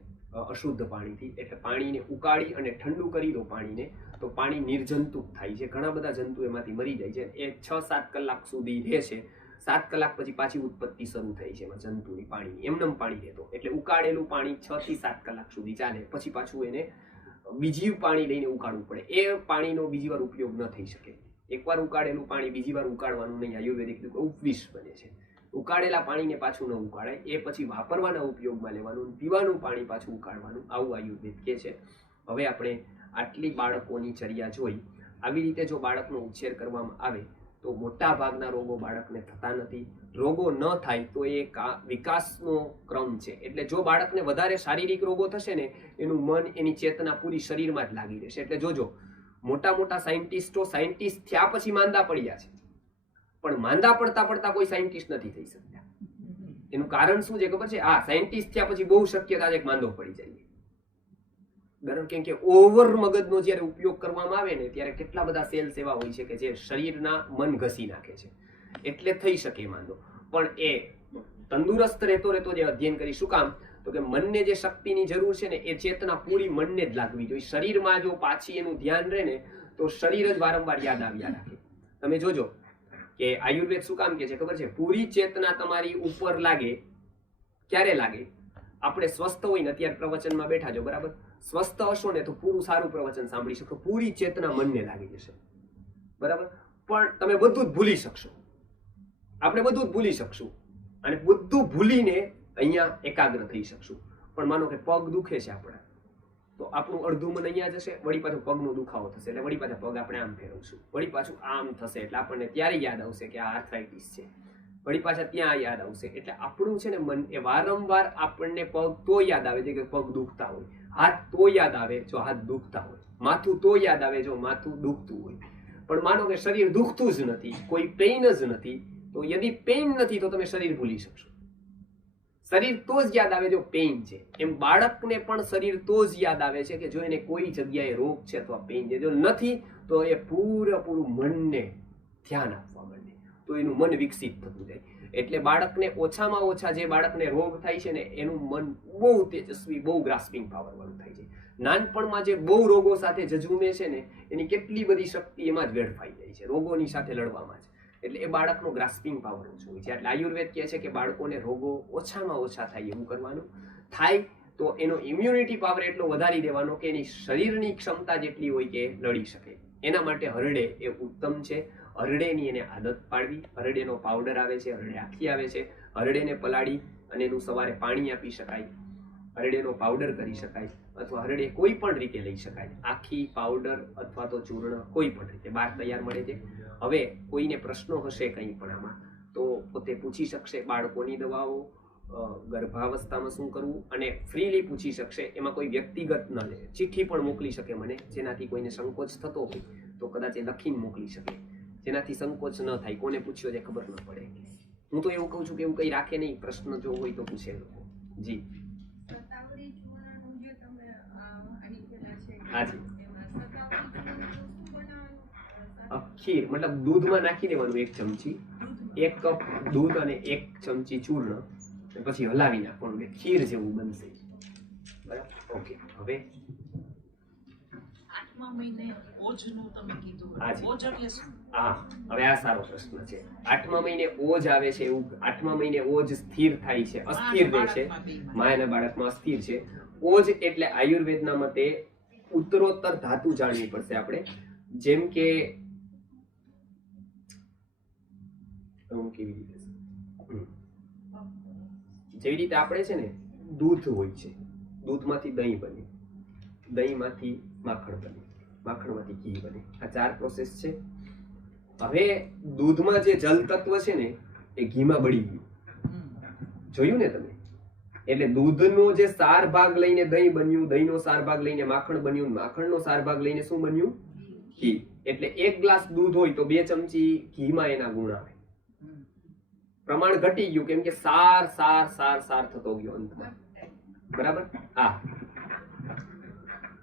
અશુદ્ધ પાણીથી. એટલે પાણીને ઉકાળી અને ઠંડુ કરી દો પાણીને, તો પાણી નિર્જંતુક થાય છે. ઘણા બધા જંતુ એમાંથી મરી જાય છે. એ 6-7 કલાક સુધી રહે છે. 7 કલાક પછી પાછી ઉત્પત્તિ શરૂ થાય છે એમાં જંતુની, પાણીની. એમનેમ પાણી રહેતો, એટલે ઉકાળેલું પાણી 6 થી 7 કલાક સુધી ચાલે, પછી પાછું એને બીજી પાણી લઈને ઉકાળવું પડે. એ પાણીનો બીજી વાર ઉપયોગ ન થઈ શકે. એકવાર ઉકાળેલું પાણી બીજી વાર ઉકાળવાનું નહીં. આયુર્વેદિક ઉપવિષ બને છે. ઉકાળેલા પાણીને પાછું ન ઉકાળાય, એ પછી વાપરવાના ઉપયોગમાં લેવાનું, પીવાનું પાણી પાછું ઉકાળવાનું, આવું આયુર્વેદ કહે છે. હવે આપણે આટલી બાળકોની ચર્યા જોઈ. આવી રીતે જો બાળકનો ઉછેર કરવામાં આવે તો મોટા ભાગના રોગો બાળકને થતા નથી. રોગો ન થાય તો એ વિકાસનો ક્રમ છે. એટલે જો બાળકને વધારે શારીરિક રોગો થશે ને, એનું મન, એની ચેતના પૂરી શરીરમાં જ લાગી રહેશે. એટલે જોજો, મોટા મોટા સાયન્ટિસ્ટ થયા પછી માંદા પડ્યા છે, પણ માંદા પડતા પડતા કોઈ સાયન્ટિસ્ટ નથી થઈ શકતા. એનું કારણ શું છે ખબર છે? સાયન્ટિસ્ટ થયા પછી બહુ શક્યતા છે કે માંદો પડી જાય. બરાબર? કેમ કે ઓવર મગજનો જ્યારે ઉપયોગ કરવામાં આવે ને, ત્યારે કેટલા બધા સેલ્સ એવા હોય છે કે જે શરીરના મન ઘસી નાખે છે, એટલે થઈ શકે માંદો. પણ એ તંદુરસ્ત રહેતો જે અધ્યયન કરી, શું કામ? તો કે મનને જે શક્તિની જરૂર છે ને, એ ચેતના પૂરી મનને જ લાગવી જોઈએ. શરીરમાં જો પાછી એનું ધ્યાન રહે ને, તો શરીર જ વારંવાર યાદ આવ્યા રાખે. તમે જોજો કે આયુર્વેદ શું કામ કે છે ખબર છે? પૂરી ચેતના તમારી ઉપર લાગે. ક્યારે લાગે? આપણે સ્વસ્થ હોય ને, અત્યારે પ્રવચનમાં બેઠા છો, બરાબર? સ્વસ્થ હશો ને તો પૂરું સારું પ્રવચન સાંભળી શકશો, પૂરી ચેતના મનને લાગી જશે, બરાબર? પણ તમે બધું જ ભૂલી શકશો. આપણે બધું જ ભૂલી શકશું, અને બધું ભૂલીને અહીંયા એકાગ્ર થઈ શકશું. પણ માનો કે પગ દુખે છે આપણા, તો આપણું અડધું મન અહીંયા જશે, વળી પાછું પગનો દુખાવો થશે, એટલે વળી પાછા પગ આપણે આમ ફેરવશું, વળી પાછું આમ થશે, એટલે આપણને ત્યારે યાદ આવશે કે આ આર્થરાઇટિસ છે, વળી પાછા ત્યાં યાદ આવશે. એટલે આપણું છે ને મન, એ વારંવાર આપણને પગ તો યાદ આવે છે કે પગ દુખતા હોય, હાથ તો યાદ આવે જો હાથ દુખતા હોય, માથું તો યાદ આવે જો માથું દુખતું હોય. પણ માનો કે શરીર દુખતું જ નથી, કોઈ પેઇન જ નથી, તો યદિ પેઇન નથી તો તમે શરીર ભૂલી શકશો. શરીર તો જ યાદ આવે જો પેઇન છે. એમ બાળકને પણ શરીર તો જ યાદ આવે છે કે જો એને કોઈ જગ્યાએ રોગ છે અથવા પેઇન છે. જો નથી તો એ પૂરેપૂરું મનને ધ્યાન આપવા માંડે, તો એનું મન વિકસિત થતું જાય. એટલે બાળકને ઓછામાં ઓછા જે બાળકને રોગ થાય છે ને, એનું મન બહુ તેજસ્વી, બહુ ગ્રાસ્પિંગ પાવર વાળું થાય છે. નાનપણમાં જે બહુ રોગો સાથે ઝઝૂમે છે ને, એની કેટલી બધી શક્તિ એમાં જ વેડફાઈ જાય છે, રોગોની સાથે લડવામાં જ. એટલે એ બાળકનો ગ્રાસ્પિંગ પાવર ઓછો હોય છે. એટલે આયુર્વેદ કહે છે કે બાળકોને રોગો ઓછામાં ઓછા થાય એવું કરવાનું. થાય તો એનો ઇમ્યુનિટી પાવર એટલો વધારી દેવાનો કે એની શરીરની ક્ષમતા જેટલી હોય કે લડી શકે. એના માટે હરડે એ ઉત્તમ છે. હરડેની એને આદત પાડવી. હરડેનો પાવડર આવે છે, હરડે આખી આવે છે. હરડેને પલાળી અને એનું સવારે પાણી આપી શકાય, હરડેનો પાવડર કરી શકાય, અથવા હરડે કોઈ પણ રીતે લઈ શકાય, આખી, પાવડર અથવા તો ચૂર્ણ, કોઈ પણ રીતે બહાર તૈયાર મળે છે. હવે કોઈને પ્રશ્નો હશે કંઈ પણ આમાં, તો પોતે પૂછી શકશે. બાળકોની દવાઓ, ગર્ભાવસ્થામાં શું કરવું, અને ફ્રીલી પૂછી શકશે. એમાં કોઈ વ્યક્તિગત ન લે. ચિઠ્ઠી પણ મોકલી શકે મને, જેનાથી કોઈને સંકોચ થતો હોય તો કદાચ એ લખીને મોકલી શકે, જેનાથી સંકોચ ન થાય. કોને પૂછ્યો છે ખબર ન પડે. હું તો એવું કહું છું કે એવું કંઈ રાખે નહીં, પ્રશ્ન જો હોય તો પૂછે લોકો. જી હાજી. ખીર મતલબ દૂધમાં નાખી દેવાનું 1 ચમચી, 1 કપ દૂધ અને 1 ચમચી ચૂર્ણ, પછી હલાવી નાખવાનું, એટલે ખીર જેવું બનશે. બરાબર? ઓકે. હવે 8મા મહિને ઓજનું તમે કીધું, ઓજ એટલે શું? હા, હવે આ સારો પ્રશ્ન છે. 8મા મહિને ઓજ આવે છે, એવું 8મા મહિને ઓજ સ્થિર થાય છે, અસ્થિર રહે છે, મા અને બાળકમાં અસ્થિર છે. ઓજ એટલે આયુર્વેદના મતે ઉત્તરોત્તર ધાતુ જાણવી પડશે આપણે. જેમ કે કેવી રીતે, જેવી રીતે આપણે છે ને, દૂધ હોય છે, દૂધમાંથી દહીં બને, દહીંમાંથી માખણ બને, માખણમાંથી ઘી બને. આ 4 પ્રોસેસ છે. હવે દૂધમાં જે જલ તત્વ છે ને, એ ઘીમાં બળી ગયું, જોયું ને તમે? એટલે દૂધનો જે સાર ભાગ લઈને દહીં બન્યું, દહીંનો સાર ભાગ લઈને માખણ બન્યું, માખણનો સાર ભાગ લઈને શું બન્યું? ઘી. એટલે 1 ગ્લાસ દૂધ હોય તો 2 ચમચી ઘીમાં એના ગુણ આવે. પ્રમાણ ઘટી ગયું, કેમ કે સાર સાર સાર સાર થતો ગયો અંતમાં. બરાબર? હા.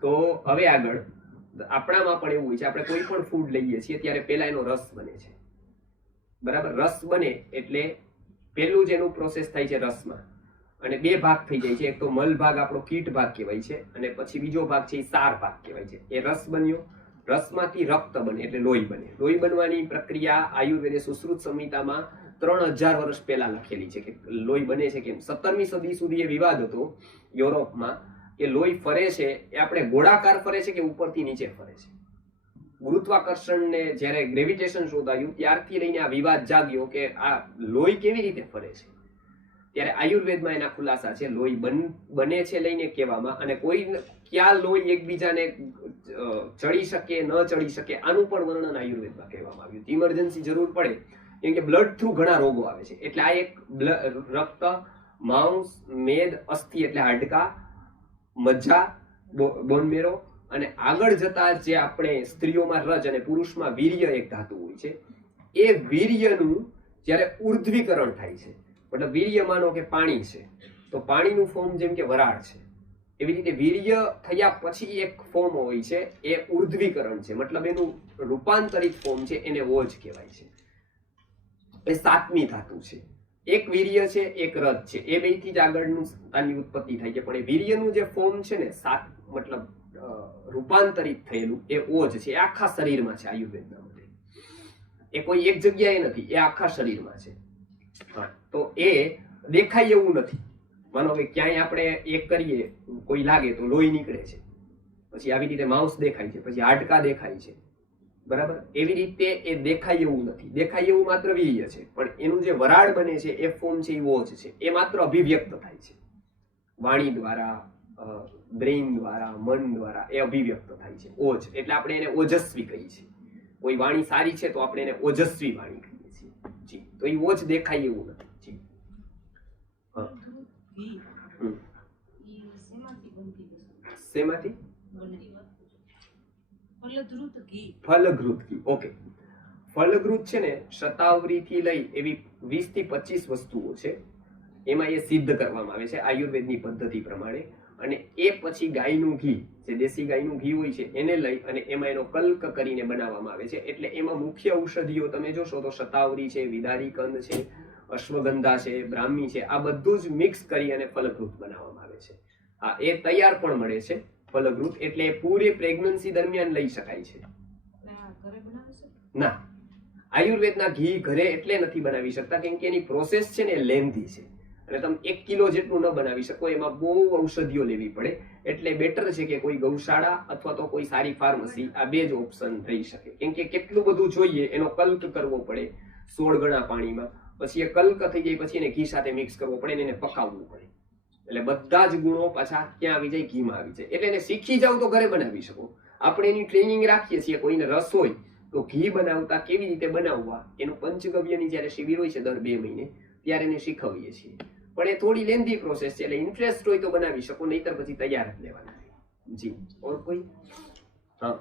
તો હવે આગળ આપણામાં પણ એવું હોય છે, આપણે કોઈ પણ ફૂડ લઈએ છીએ ત્યારે પહેલા એનો રસ બને છે. બરાબર? રસ બને એટલે પહેલું જ એનું પ્રોસેસ થાય છે રસમાં, અને 2 ભાગ થઈ જાય છે. એક તો મલ ભાગ, આપણો કીટ ભાગ કહેવાય છે, અને પછી બીજો ભાગ છે એ સાર ભાગ કહેવાય છે. એ રસ બન્યો, રસમાંથી રક્ત બને એટલે લોહી બને. લોહી બનવાની પ્રક્રિયા આયુર્વેદ સુશ્રુત સંહિતામાં 3000 વર્ષ પહેલા લખેલી છે કે લોહી બને છે કેમ. 17મી સદી સુધી એ વિવાદ હતો યુરોપમાં કે લોહી ફરે છે એ આપણે ગોળાકાર ફરે છે કે ઉપરથી નીચે ફરે છે. ગુરુત્વાકર્ષણને જ્યારે ગ્રેવિટેશન શોધાયું ત્યારથી લઈને આ વિવાદ જાગ્યો કે આ લોહી કેવી રીતે ફરે છે. ત્યારે આયુર્વેદમાં એના ખુલાસા છે. લોહી બને છે લઈને કહેવામાં, અને કોઈ ક્યાં લોહી એકબીજાને ચડી શકે ન ચડી શકે આનું પણ વર્ણન આયુર્વેદમાં કહેવામાં આવ્યું. ઇમરજન્સી જરૂર પડે કેમ કે બ્લડ થ્રુ ઘણા રોગો આવે છે. એટલે આ એક રક્ત, માંસ, મેદ, અસ્થિ એટલે હાડકા, મજ્જા, બોન મેરો, અને આગળ જતા જે આપણે સ્ત્રીઓમાં રજ અને પુરુષમાં વીર્ય એક ધાતુ હોય છે, એ વીર્યનું જ્યારે ઉર્ધ્વીકરણ થાય છે, મતલબ વીર્ય માનો કે પાણી છે તો પાણીનું ફોર્મ જેમ કે વરાળ છે, એવી રીતે વીર્ય થયા પછી એક ફોર્મ હોય છે એ ઉર્ધ્વીકરણ છે, મતલબ એનું રૂપાંતરિત ફોર્મ છે, એને ઓજ કહેવાય છે. એ 7મી ધાતુ છે. એક વીર્ય છે, એક રજ છે, એ બેથી જ આગળનું આની ઉત્પત્તિ થાય છે. પણ એ વીર્યનું જે ફોર્મ છે ને, મતલબ રૂપાંતરિત થયેલું, એ ઓજ છે. એ આખા શરીરમાં છે આયુર્વેદના મતે. એ કોઈ એક જગ્યાએ નથી, એ આખા શરીરમાં છે. હા, તો એ દેખાય એવું નથી. માનો કે ક્યાંય આપણે એક કરીએ, કોઈ લાગે તો લોહી નીકળે છે, પછી આવી રીતે માંસ દેખાય છે, પછી હાડકા દેખાય છે, બરાબર. એવી રીતે એ દેખાય એવું નથી. દેખાય એવું માત્ર વીર્ય છે, પણ એનું જે વરાળ બને છે એ ફોર્મ છે, એ ઓજ છે. એ માત્ર અભિવ્યક્ત થાય છે વાણી દ્વારા, બ્રેઇન દ્વારા, મન દ્વારા એ અભિવ્યક્ત થાય છે. ઓજ એટલે આપણે એને ઓજસ્વી કહીએ છીએ. કોઈ વાણી સારી છે તો આપણે એને ઓજસ્વી વાણી કહીએ છીએ. જી, તો એ ઓજ દેખાય એવું નથી. જી, શેમાંથી? ફલઘૃત ઘી. ઓકે, ફલઘૃત છે ને, શતાવરીથી લઈ એવી 20 થી 25 વસ્તુઓ છે. એમાં એ સિદ્ધ કરવામાં આવે છે આયુર્વેદની પદ્ધતિ પ્રમાણે. અને એ પછી ગાયનું ઘી, જે દેશી ગાયનું ઘી હોય છે, એને લઈ અને એમાં એનો કલ્ક કરીને બનાવવામાં આવે છે. એટલે એમાં મુખ્ય ઔષધિઓ તમે જોશો તો શતાવરી છે, વિદારી કંદ છે, અશ્વગંધા છે, બ્રાહ્મી છે, આ બધું જ મિક્સ કરી અને ફલઘૃત બનાવવામાં આવે છે. હા, એ તૈયાર પણ મળે છે ફલઘૃત. એટલે પૂરી પ્રેગ્નન્સી દરમિયાન લઈ શકાય છે. ના, આયુર્વેદના ઘી ઘરે એટલે નથી બનાવી શકતા કેમ કે એની પ્રોસેસ છે ને એ લેન્ધી છે, અને તમે 1 કિલો જેટલું ન બનાવી શકો. એમાં બહુ ઔષધિઓ લેવી પડે. એટલે બેટર છે કે કોઈ ગૌશાળા અથવા તો કોઈ સારી ફાર્મસી, આ બે જ ઓપ્શન થઈ શકે. કેમ કે કેટલું બધું જોઈએ, એનો કલ્ક કરવો પડે 16 ગણા પાણીમાં, પછી એ કલ્ક થઈ જાય પછી એને ઘી સાથે મિક્સ કરવો પડે, એને પકાવવું પડે. એટલે બધા જ ગુણો પાછા ક્યાં આવી જાય? ઘીમાં આવી જાય. એટલે એને શીખી જાવ તો ઘરે બનાવી શકો. આપણે એની ટ્રેનિંગ રાખીએ છીએ. કોઈને રસ હોય તો ઘી બનાવતા કેવી રીતે બનાવવા, એનું પંચગવ્યની જ્યારે શિબિર હોય છે દર 2 મહિને, ત્યારે એને શીખવીએ છીએ. પણ એ થોડી લેન્ધી પ્રોસેસ છે. એટલે ઇન્ટરેસ્ટ હોય તો બનાવી શકો, નહીતર પછી તૈયાર જ લેવાના. જી, ઓર કોઈ? હા,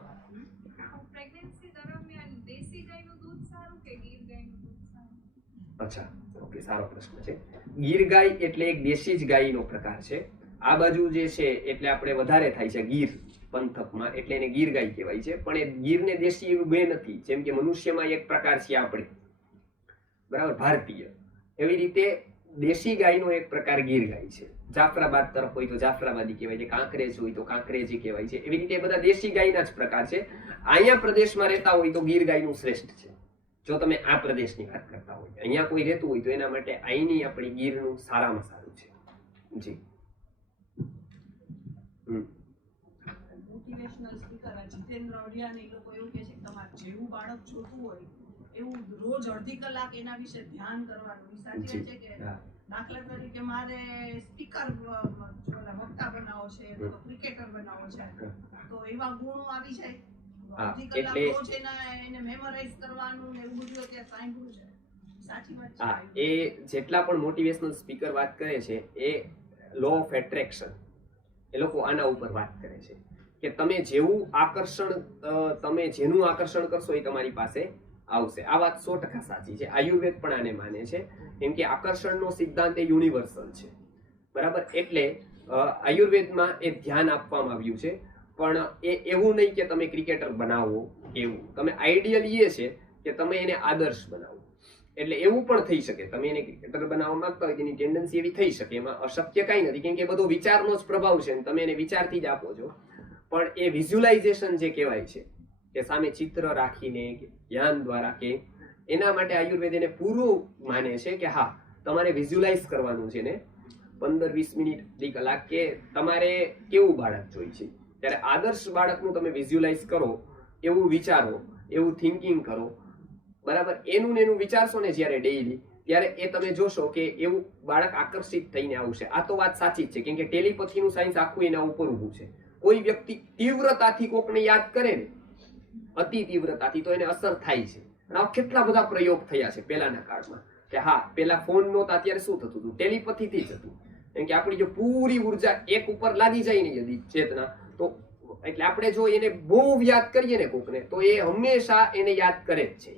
પ્રેગ્નન્સી દરમિયાન દેશી ગાયનું દૂધ સારું કે ગીર ગાયનું દૂધ સારું? અચ્છા, ઓકે, સારો પ્રશ્ન છે. ગીર ગાય એટલે એક દેશી જ ગાયનો પ્રકાર છે. આ બાજુ જે છે એટલે આપણે વધારે થાય છે ગીર પંથકમાં, એટલે એને ગીર ગાય કહેવાય છે. પણ એ ગીરને દેશી એવું બે નથી. જેમ કે મનુષ્યમાં એક પ્રકાર છે આપણે, બરાબર, ભારતીય, એવી રીતે દેશી ગાયનો એક પ્રકાર ગીર ગાય છે. જાફરાબાદ તરફ હોય તો જાફરાબાદી કહેવાય છે, કાંકરેજ હોય તો કાંકરેજી કહેવાય છે. એવી રીતે બધા દેશી ગાયના જ પ્રકાર છે. અહીંયા પ્રદેશમાં રહેતા હોય તો ગીર ગાયનું શ્રેષ્ઠ છે. જો તમે આ પ્રદેશની વાત કરતા હોય, અહીંયા કોઈ રહેતું હોય તો એના માટે અહીંની આપણી ગીરનું સારામાં સારું છે. જી, મોટિવેશનલ સ્પીકર જીતેન્દ્ર અડિયાને એ લોકો એવું કહે છે કે તમારે જેવું બાળક જોતું હોય એવું રોજ અડધી કલાક એના વિશે ધ્યાન કરવાનું. સાચી વાત છે કે દાખલા તરીકે મારે સ્પીકર વક્તા બનાવો છે તો ક્રિકેટર બનાવો છે, તો એવા ગુણો આવી જાય. અડધી કલાક રોજ એને મેમરાઇઝ કરવાનું ને એવું બધું અત્યારે સાંભળ્યું છે. સાચી વાત છે. હા, એ જેટલા પણ મોટિવેશનલ સ્પીકર વાત કરે છે એ લો ઓફ એટ્રેક્શન, એ લોકો આના ઉપર વાત કરે છે કે તમે જેવું આકર્ષણ, તમે જેનું આકર્ષણ કરશો એ તમારી પાસે આવશે. આ વાત 100% સાચી છે. આયુર્વેદ પણ આને માને છે, કેમ કે આકર્ષણનો સિદ્ધાંત એ યુનિવર્સલ છે, બરાબર. એટલે આયુર્વેદમાં એ ધ્યાન આપવામાં આવ્યું છે. પણ એ એવું નહીં કે તમે ક્રિકેટર બનાવો, એવું તમે આઈડિયલ એ છે કે તમે એને આદર્શ બનાવો. એટલે એવું પણ થઈ શકે, તમે એને ક્રિકેટર બનાવવા માંગતા હોય તેની ટેન્ડન્સી એવી થઈ શકે. એમાં અશક્ય કાંઈ નથી, કેમ કે બધો વિચારનો જ પ્રભાવ છે. તમે એને વિચારથી જ આપો છો. પણ એ વિઝ્યુલાઇઝેશન જે કહેવાય છે કે સામે ચિત્ર રાખીને કે ધ્યાન દ્વારા, કે એના માટે આયુર્વેદ એને પૂરું માને છે કે હા, તમારે વિઝ્યુલાઇઝ કરવાનું છે ને 15-20 મિનિટ, 1 કલાક, કે તમારે કેવું બાળક જોઈએ છે. ત્યારે આદર્શ બાળકનું તમે વિઝ્યુલાઇઝ કરો એવું વિચારો, એવું થિંકિંગ કરો, બરાબર. એનું ને એનું વિચારશો ને જ્યારે ડેઈલી, ત્યારે એ તમે જોશો કે એવું બાળક આકર્ષિત થઈને આવશે. આ તો વાત સાચી જ છે, કેમ કે ટેલિપથીનું સાયન્સ આખું એના ઉપર ઊભું છે. કોઈ વ્યક્તિ તીવ્રતાથી કોકને યાદ કરે ને, અતિ તીવ્રતાથી, તો એને અસર થાય છે. અને આવા કેટલા બધા પ્રયોગ થયા છે પહેલાના કાળમાં, કે હા પેલા ફોન નહોતા ત્યારે શું થતું હતું, ટેલિપથીથી જ હતું. કેમ કે આપણી જો પૂરી ઉર્જા એક ઉપર લાગી જાય ને યદી ચેતના, તો એટલે આપણે જો એને બહુ યાદ કરીએ ને કોકને, તો એ હંમેશા એને યાદ કરે જ છે.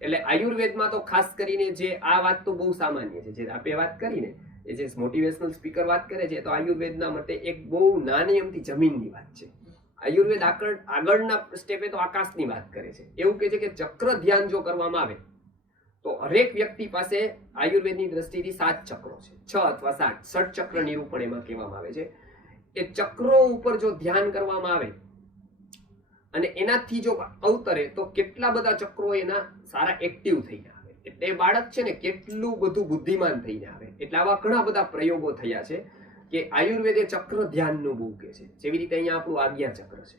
એટલે આયુર્વેદમાં તો ખાસ કરીને જે આ વાત તો બહુ સામાન્ય છે, જે આપણે વાત કરીને એ જે મોટિવેશનલ સ્પીકર વાત કરે છે, તો આયુર્વેદના માટે એક બહુ નાની અમથી જમીનની વાત છે. આયુર્વેદ આગળના સ્ટેપે તો આકાશની વાત કરે છે. એવું કહે છે કે ચક્ર ધ્યાન જો કરવામાં આવે તો હરેક વ્યક્તિ પાસે આયુર્વેદની દ્રષ્ટિથી 7 ચક્રો છે, 6 અથવા 7 ષટચક્ર નિરૂપણ એમાં કહેવામાં આવે છે. એ ચક્રો ઉપર જો ધ્યાન કરવામાં આવે અને એનાથી જો અવતરે તો કેટલા બધા ચક્રો એના સારા એક્ટિવ થઈને આવે. એટલે એ બાળક છે ને કેટલું બધું બુદ્ધિમાન થઈને આવે. એટલે આવા ઘણા બધા પ્રયોગો થયા છે કે આયુર્વેદ એ ચક્ર ધ્યાનનું બહુ કે છે. જેવી રીતે અહીંયા આપણું આજ્ઞા ચક્ર છે,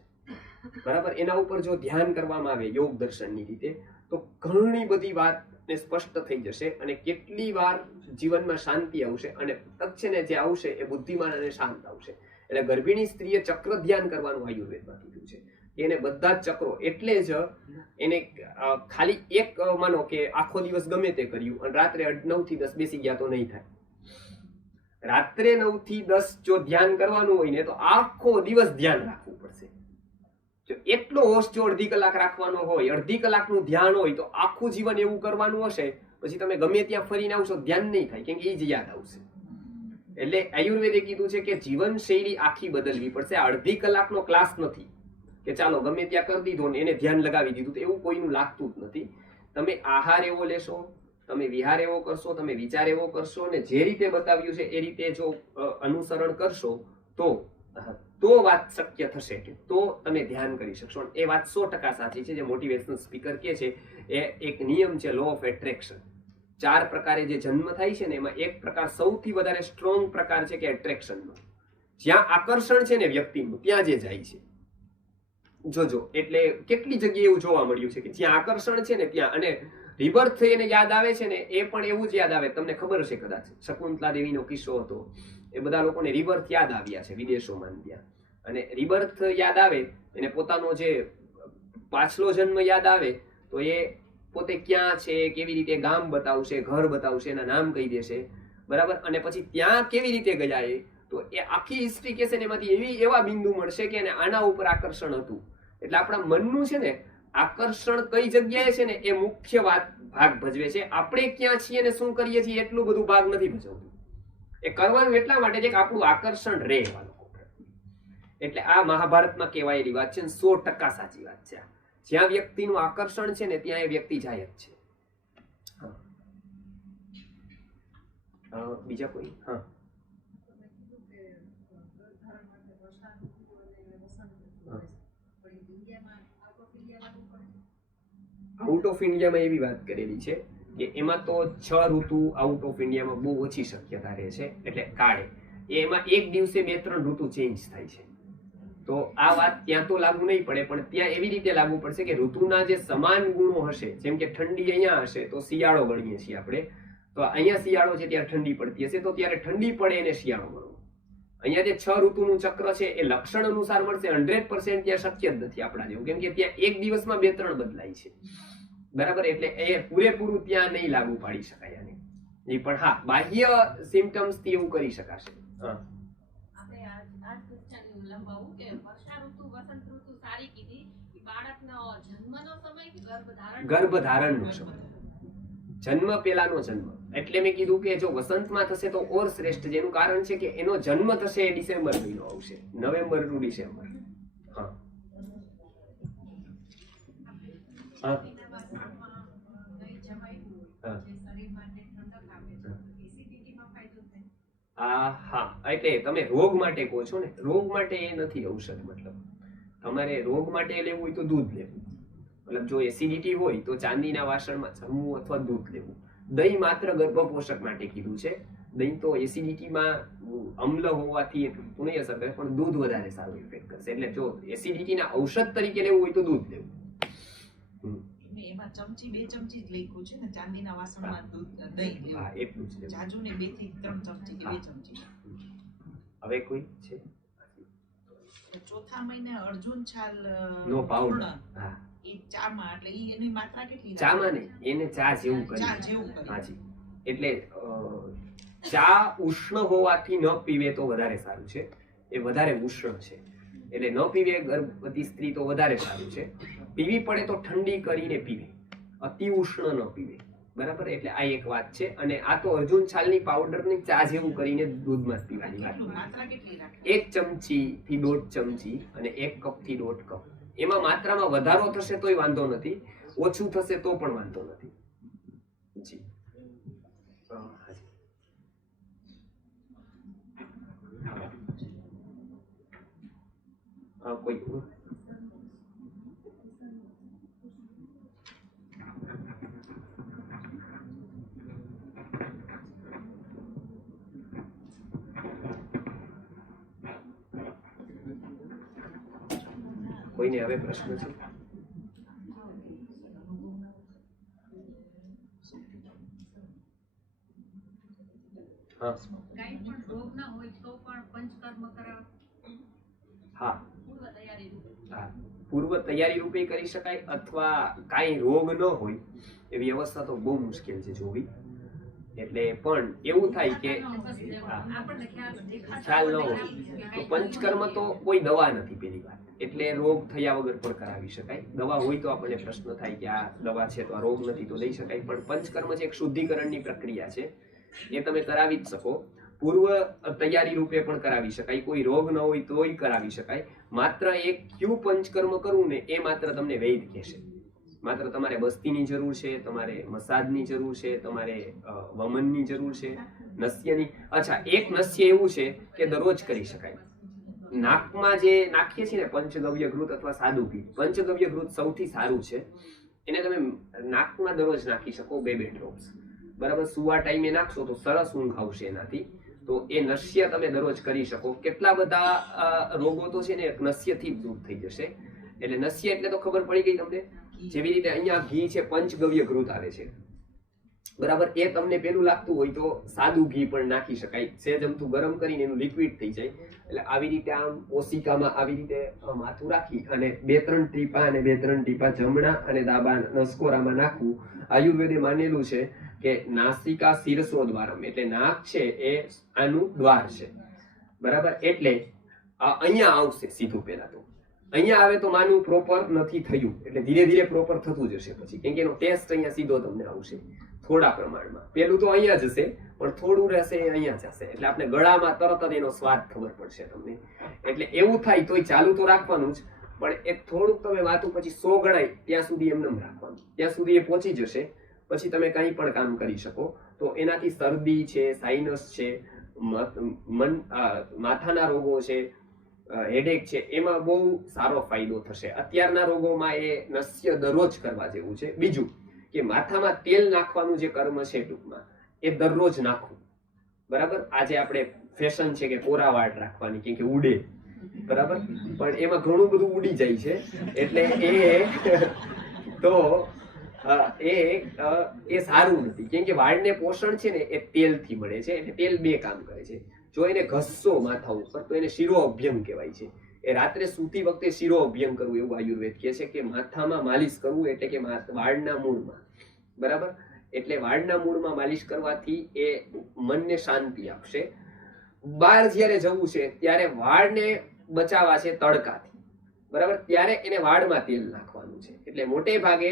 બરાબર. એના ઉપર જો ધ્યાન કરવામાં આવે યોગ દર્શનની રીતે, તો ઘણી બધી વાત ને સ્પષ્ટ થઈ જશે અને કેટલી વાર જીવનમાં શાંતિ આવશે. અને તક છે ને જે આવશે એ બુદ્ધિમાન અને શાંત આવશે. એટલે ગર્ભિણી સ્ત્રીએ ચક્ર ધ્યાન કરવાનું આયુર્વેદમાં કીધું છે. એને બધા જ ચક્રો, એટલે જ એને ખાલી એક માનો કે આખો દિવસ ગમે તે કર્યું અને રાત્રે 9 થી 10 બેસી ગયા તો નહીં થાય. રાત્રે 9 થી 10 જો ધ્યાન કરવાનું હોય ને, તો આખો દિવસ ધ્યાન રાખવું પડશે. જો એટલો હોશ જો અડધી કલાક રાખવાનો હોય, અડધી કલાકનું ધ્યાન હોય, તો આખું જીવન એવું કરવાનું હશે, પછી તમે ગમે ત્યાં ફરીને આવશો ધ્યાન નહીં થાય, કેમ કે એ જ યાદ આવશે. એટલે આયુર્વેદે કીધું છે કે જીવન શૈલી આખી બદલવી પડશે. અડધી કલાકનો ક્લાસ નથી કે ચાલો ગમે ત્યાં કરી દીધો ને એને ધ્યાન લગાવી દીધું, તો એવું કોઈનું લાગતું જ નથી. તમે આહાર એવો લેશો, તમે વિહાર એવો કરશો, તમે વિચાર એવો કરશો, ને જે રીતે બતાવ્યું છે એ રીતે જો અનુસરણ કરશો તો વાત શક્ય થશે, કે તો તમે ધ્યાન કરી શકશો. એ વાત 100% સાચી છે. જે મોટિવેશનલ સ્પીકર કે છે એ એક નિયમ છે, લો ઓફ એટ્રેક્શન. 4 પ્રકારે જે જન્મ થાય છે ને, એમાં એક પ્રકાર સૌથી વધારે સ્ટ્રોંગ પ્રકાર છે કે એટ્રેક્શનનો. જ્યાં આકર્ષણ છે ને વ્યક્તિનું, ત્યાં જે જાય છે. જોજો, એટલે કેટલી જગ્યાએ એવું જોવા મળ્યું છે કે જ્યાં આકર્ષણ છે ને ત્યાં, અને રિબર્થ એને યાદ આવે છે ને, એ પણ એવું જ યાદ આવે. તમને ખબર હશે કદાચ શકુંતલા દેવીનો કિસ્સો હતો, એ બધા લોકોને રિબર્થ યાદ આવ્યા છે વિદેશોમાં ત્યાં. અને રિબર્થ યાદ આવે, એને પોતાનો જે પાછલો જન્મ યાદ આવે, તો એ પોતે ક્યાં છે, કેવી રીતે ગામ બતાવશે, ઘર બતાવશે, એના નામ કહી દેશે, બરાબર. અને પછી ત્યાં કેવી રીતે ગયા એ, તો એ આખી હિસ્ટ્રી કહેશે ને, એમાંથી એવા બિંદુ મળશે કે આના ઉપર આકર્ષણ હતું. એટલે આપણા મનનું છે ને આકર્ષણ કઈ જગ્યાએ છે ને, એ મુખ્ય ભાગ ભજવે છે. આપણે ક્યાં છીએ ને શું કરીએ છીએ એટલું બધું ભાગ નથી ભજવતું. એ કરવાનું એટલા માટે છે કે આપણું આકર્ષણ રહે એવા લોકો. એટલે આ મહાભારતમાં કહેવાયેલી વાત છે, 100% સાચી વાત છે. જ્યાં વ્યક્તિનું આકર્ષણ છે ને, ત્યાં એ વ્યક્તિ જાય જ છે. બીજા કોઈ? હા, આઉટ ઓફ ઇન્ડિયામાં એવી વાત કરેલી છે કે એમાં તો 6 ઋતુ આઉટ ઓફ ઇન્ડિયામાં બહુ ઓછી શક્યતા રહે છે. એટલે કાળે એમાં એક દિવસે 2-3 ઋતુ ચેન્જ થાય છે. તો આ વાત ત્યાં તો લાગુ નહીં પડે, પણ ત્યાં એવી રીતે લાગુ પડશે કે ઋતુના જે સમાન ગુણો હશે, જેમ કે ઠંડી અહીંયા હશે તો શિયાળો ગણીએ છીએ આપણે, તો અહીંયા શિયાળો છે ત્યારે ઠંડી પડતી હશે, તો ત્યારે ઠંડી પડે એને શિયાળો ગણવું. અહીંયા જે 6 ઋતુનું ચક્ર છે એ લક્ષણ અનુસાર મળશે. 100% ત્યાં શક્ય જ નથી આપણા જેવું, કેમ કે ત્યાં એક દિવસમાં 2-3 બદલાય છે, બરાબર. એટલે એ પૂરેપૂરું ત્યાં નહીં લાગુ પાડી શકાય આને. પણ હા, બાહ્ય સિમ્પટમ્સ થી એવું કરી શકાશે. આપણે આ ક્વેશ્ચન લંબાવું કે વર્ષા ઋતુ વસંત ઋતુ સારી કીધી, બાળકનો જન્મનો સમય કે ગર્ભધારણનો સમય, જન્મ પહેલાનો જન્મ. એટલે મેં કીધું કે જો વસંતમાં થશે તો ઓર શ્રેષ્ઠ. જેનું કારણ છે કે એનો જન્મ થશે એ ડિસેમ્બર મહિનો આવશે, નવેમ્બર ટુ ડિસેમ્બર. હા હા હા, એટલે તમે રોગ માટે કહો છો ને, રોગ માટે એ નથી ઔષધ. મતલબ તમારે રોગ માટે લેવું હોય તો દૂધ લેવું. મતલબ જો એસિડિટી હોય તો ચાંદીના વાસણમાં જમવું અથવા દૂધ લેવું. દહીં માત્ર ગર્ભપોષક માટે કીધું છે. દહીં તો એસિડિટીમાં અમ્લ હોવાથી એટલું નહીં અસર કરે, પણ દૂધ વધારે સારું ઇફેક્ટ કરશે. એટલે જો એસિડિટીના ઔષધ તરીકે લેવું હોય તો દૂધ લેવું. મેં એમાં ચમચી 2 ચમચી જ લખ્યું છે ને, ચાંદીના વાસણમાં દહીં લેવું. હા, એટલું જ લેવું. જાજુ ને 2 થી 3 ચમચી કે 2 ચમચી. હવે કોઈ છે ચોથા મહિને અર્જુન છાલ નો પાવડર? ચૂર્ણ, હા, એ ચામાં, એટલે એની માત્રા કેટલી? ચામાં ને એને ચા જેવું કરી. ચા જેવું કરી. હાજી, એટલે ચા ઉષ્ણ હોવાથી ન પીવે તો વધારે સારું છે. એ વધારે ઉષ્ણ છે એટલે ન પીવે ગર્ભવતી સ્ત્રી તો વધારે સારું છે. પીવી પડે તો ઠંડી કરીને પીવે, અતિ ઉષ્ણ ન પીવે. બરાબર, એટલે આ એક વાત છે. અને આ તો અર્જુન છાલની પાવડરની ચા જેવું કરીને દૂધમાં જ પીવાની વાત. માત્રા કેટલી રાખવી? 1 ચમચી થી 1.5 ચમચી અને 1 કપ થી 1.5 કપ. એમાં માત્રામાં વધારો થશે તોય વાંધો નથી, ઓછું થશે તો પણ વાંધો નથી. જી કોઈ કોઈને હવે પ્રશ્ન છે? હા, કાંઈ પણ રોગ ના હોય તો પણ પંચકર્મ કરાવ હા, પૂર્વ તૈયારી રૂપે. હા, પૂર્વ તૈયારી રૂપે કરી શકાય, અથવા કાંઈ રોગ ન હોય એવી અવસ્થા તો બહુ મુશ્કેલ છે જોવી. એટલે પણ એવું થાય કે આપણને ખ્યાલ ન હોય તો પંચકર્મ તો કોઈ દવા નથી પેલી વાત. એટલે રોગ થયા વગર પણ કરાવી શકાય. દવા હોય તો આપણને પ્રશ્ન થાય કે આ દવા છે તો આ રોગ નથી તો દઈ શકાય. પણ પંચકર્મ છે એક શુદ્ધિકરણની પ્રક્રિયા છે, એ તમે કરાવી જ શકો. પૂર્વ તૈયારી રૂપે પણ કરાવી શકાય, કોઈ રોગ ન હોય તોય કરાવી શકાય. માત્ર એક ક્યુ પંચકર્મ કરવું ને એ માત્ર તમને વૈદ કહેશે. માત્ર તમારે બસ્તીની જરૂર છે, તમારે મસાજની જરૂર છે, તમારે વમનની જરૂર છે, નસ્યની. અચ્છા, એક નસ્ય એવું છે કે દરરોજ કરી શકાય. નાકમાં જે નાખીએ છીએ ને પંચગવ્ય ઘૃત અથવા સાદું ઘી, પંચગવ્ય ઘૃત સૌથી સારું છે. એને તમે નાકમાં દરરોજ નાખી શકો 2-2 ડ્રોપ્સ. બરાબર, સુવા ટાઈમે નાખશો તો સરસ ઊંઘ આવશે એનાથી. તો એ નસ્ય તમે દરરોજ કરી શકો. કેટલા બધા રોગો તો છે ને નસ્યથી જ દૂર થઈ જશે. એટલે નસ્ય એટલે તો ખબર પડી ગઈ તમને. જેવી રીતે અહીંયા ઘી છે, પંચગવ્ય ઘૃત આવે છે, બરાબર. એ તમને પેલું લાગતું હોય તો સાદું ઘી પણ નાખી શકાય. સેજ અમથું ગરમ કરીને એનું લિક્વિડ થઈ જાય. એટલે આવી રીતે આમ ઓશિકામાં આવી રીતે માથું રાખી અને 2-3 ટીપા અને 2-3 ટીપા જમણા અને ડાબા નસકોરામાં નાખવું. આયુર્વેદે માનેલું છે કે નાસિકા શિરસો દ્વારમ, એટલે નાક છે એ આનું દ્વાર છે. બરાબર, એટલે અહીંયા આવશે સીધું. પહેલા તો અહીંયા આવે તો માનું પ્રોપર નથી થયું, એટલે ધીરે ધીરે પ્રોપર થતું જશે પછી, કેમ કે એનો ટેસ્ટ અહીંયા સીધો તમને આવશે થોડા પ્રમાણમાં. પેલું તો અહીંયા જશે પણ થોડું રહેશે અહીંયા જશે, એટલે આપણે ગળામાં તરત જ એનો સ્વાદ ખબર પડશે તમને. એટલે એવું થાય તોય ચાલુ તો રાખવાનું જ, પણ એ થોડુંક તમે વાતું પછી 100 ગણાય ત્યાં સુધી એમને રાખવાનું, ત્યાં સુધી એ પહોંચી જશે. પછી તમે કંઈ પણ કામ કરી શકો. તો એનાથી શરદી છે, સાઇનસ છે, માથાના રોગો છે, હેડેક છે, એમાં બહુ સારો ફાયદો થશે. અત્યારના રોગોમાં એ નસ્ય દરરોજ કરવા જેવું છે. બીજું કે માથામાં તેલ નાખવાનું જે કર્મ છે ટૂંકમાં એ દરરોજ નાખવું. બરાબર, આજે આપણે ફેશન છે કે કોરા વાળ રાખવાની, કેમ કે ઉડે. બરાબર, પણ એમાં ઘણું બધું ઉડી જાય છે. એટલે એ સારું નથી, કેમ કે વાળને પોષણ છે ને એ તેલથી મળે છે. એટલે તેલ 2 કામ કરે છે. જો એને ઘસશો માથા ઉપર તો એને શિરો અભ્યંગ કહેવાય છે. એ રાત્રે સૂતી વખતે શિરો અભ્યંગ કરવું એવું આયુર્વેદ કહે છે, કે માથામાં માલિશ કરવું, એટલે કે વાળના મૂળમાં. બરાબર, એટલે વાળના મૂળમાં માલિશ કરવાથી એ મનને શાંતિ આપશે. બહાર જ્યારે જવું છે ત્યારે વાળને બચાવવા છે તડકાથી. બરાબર, ત્યારે એને વાળમાં તેલ નાખવાનું છે. એટલે મોટે ભાગે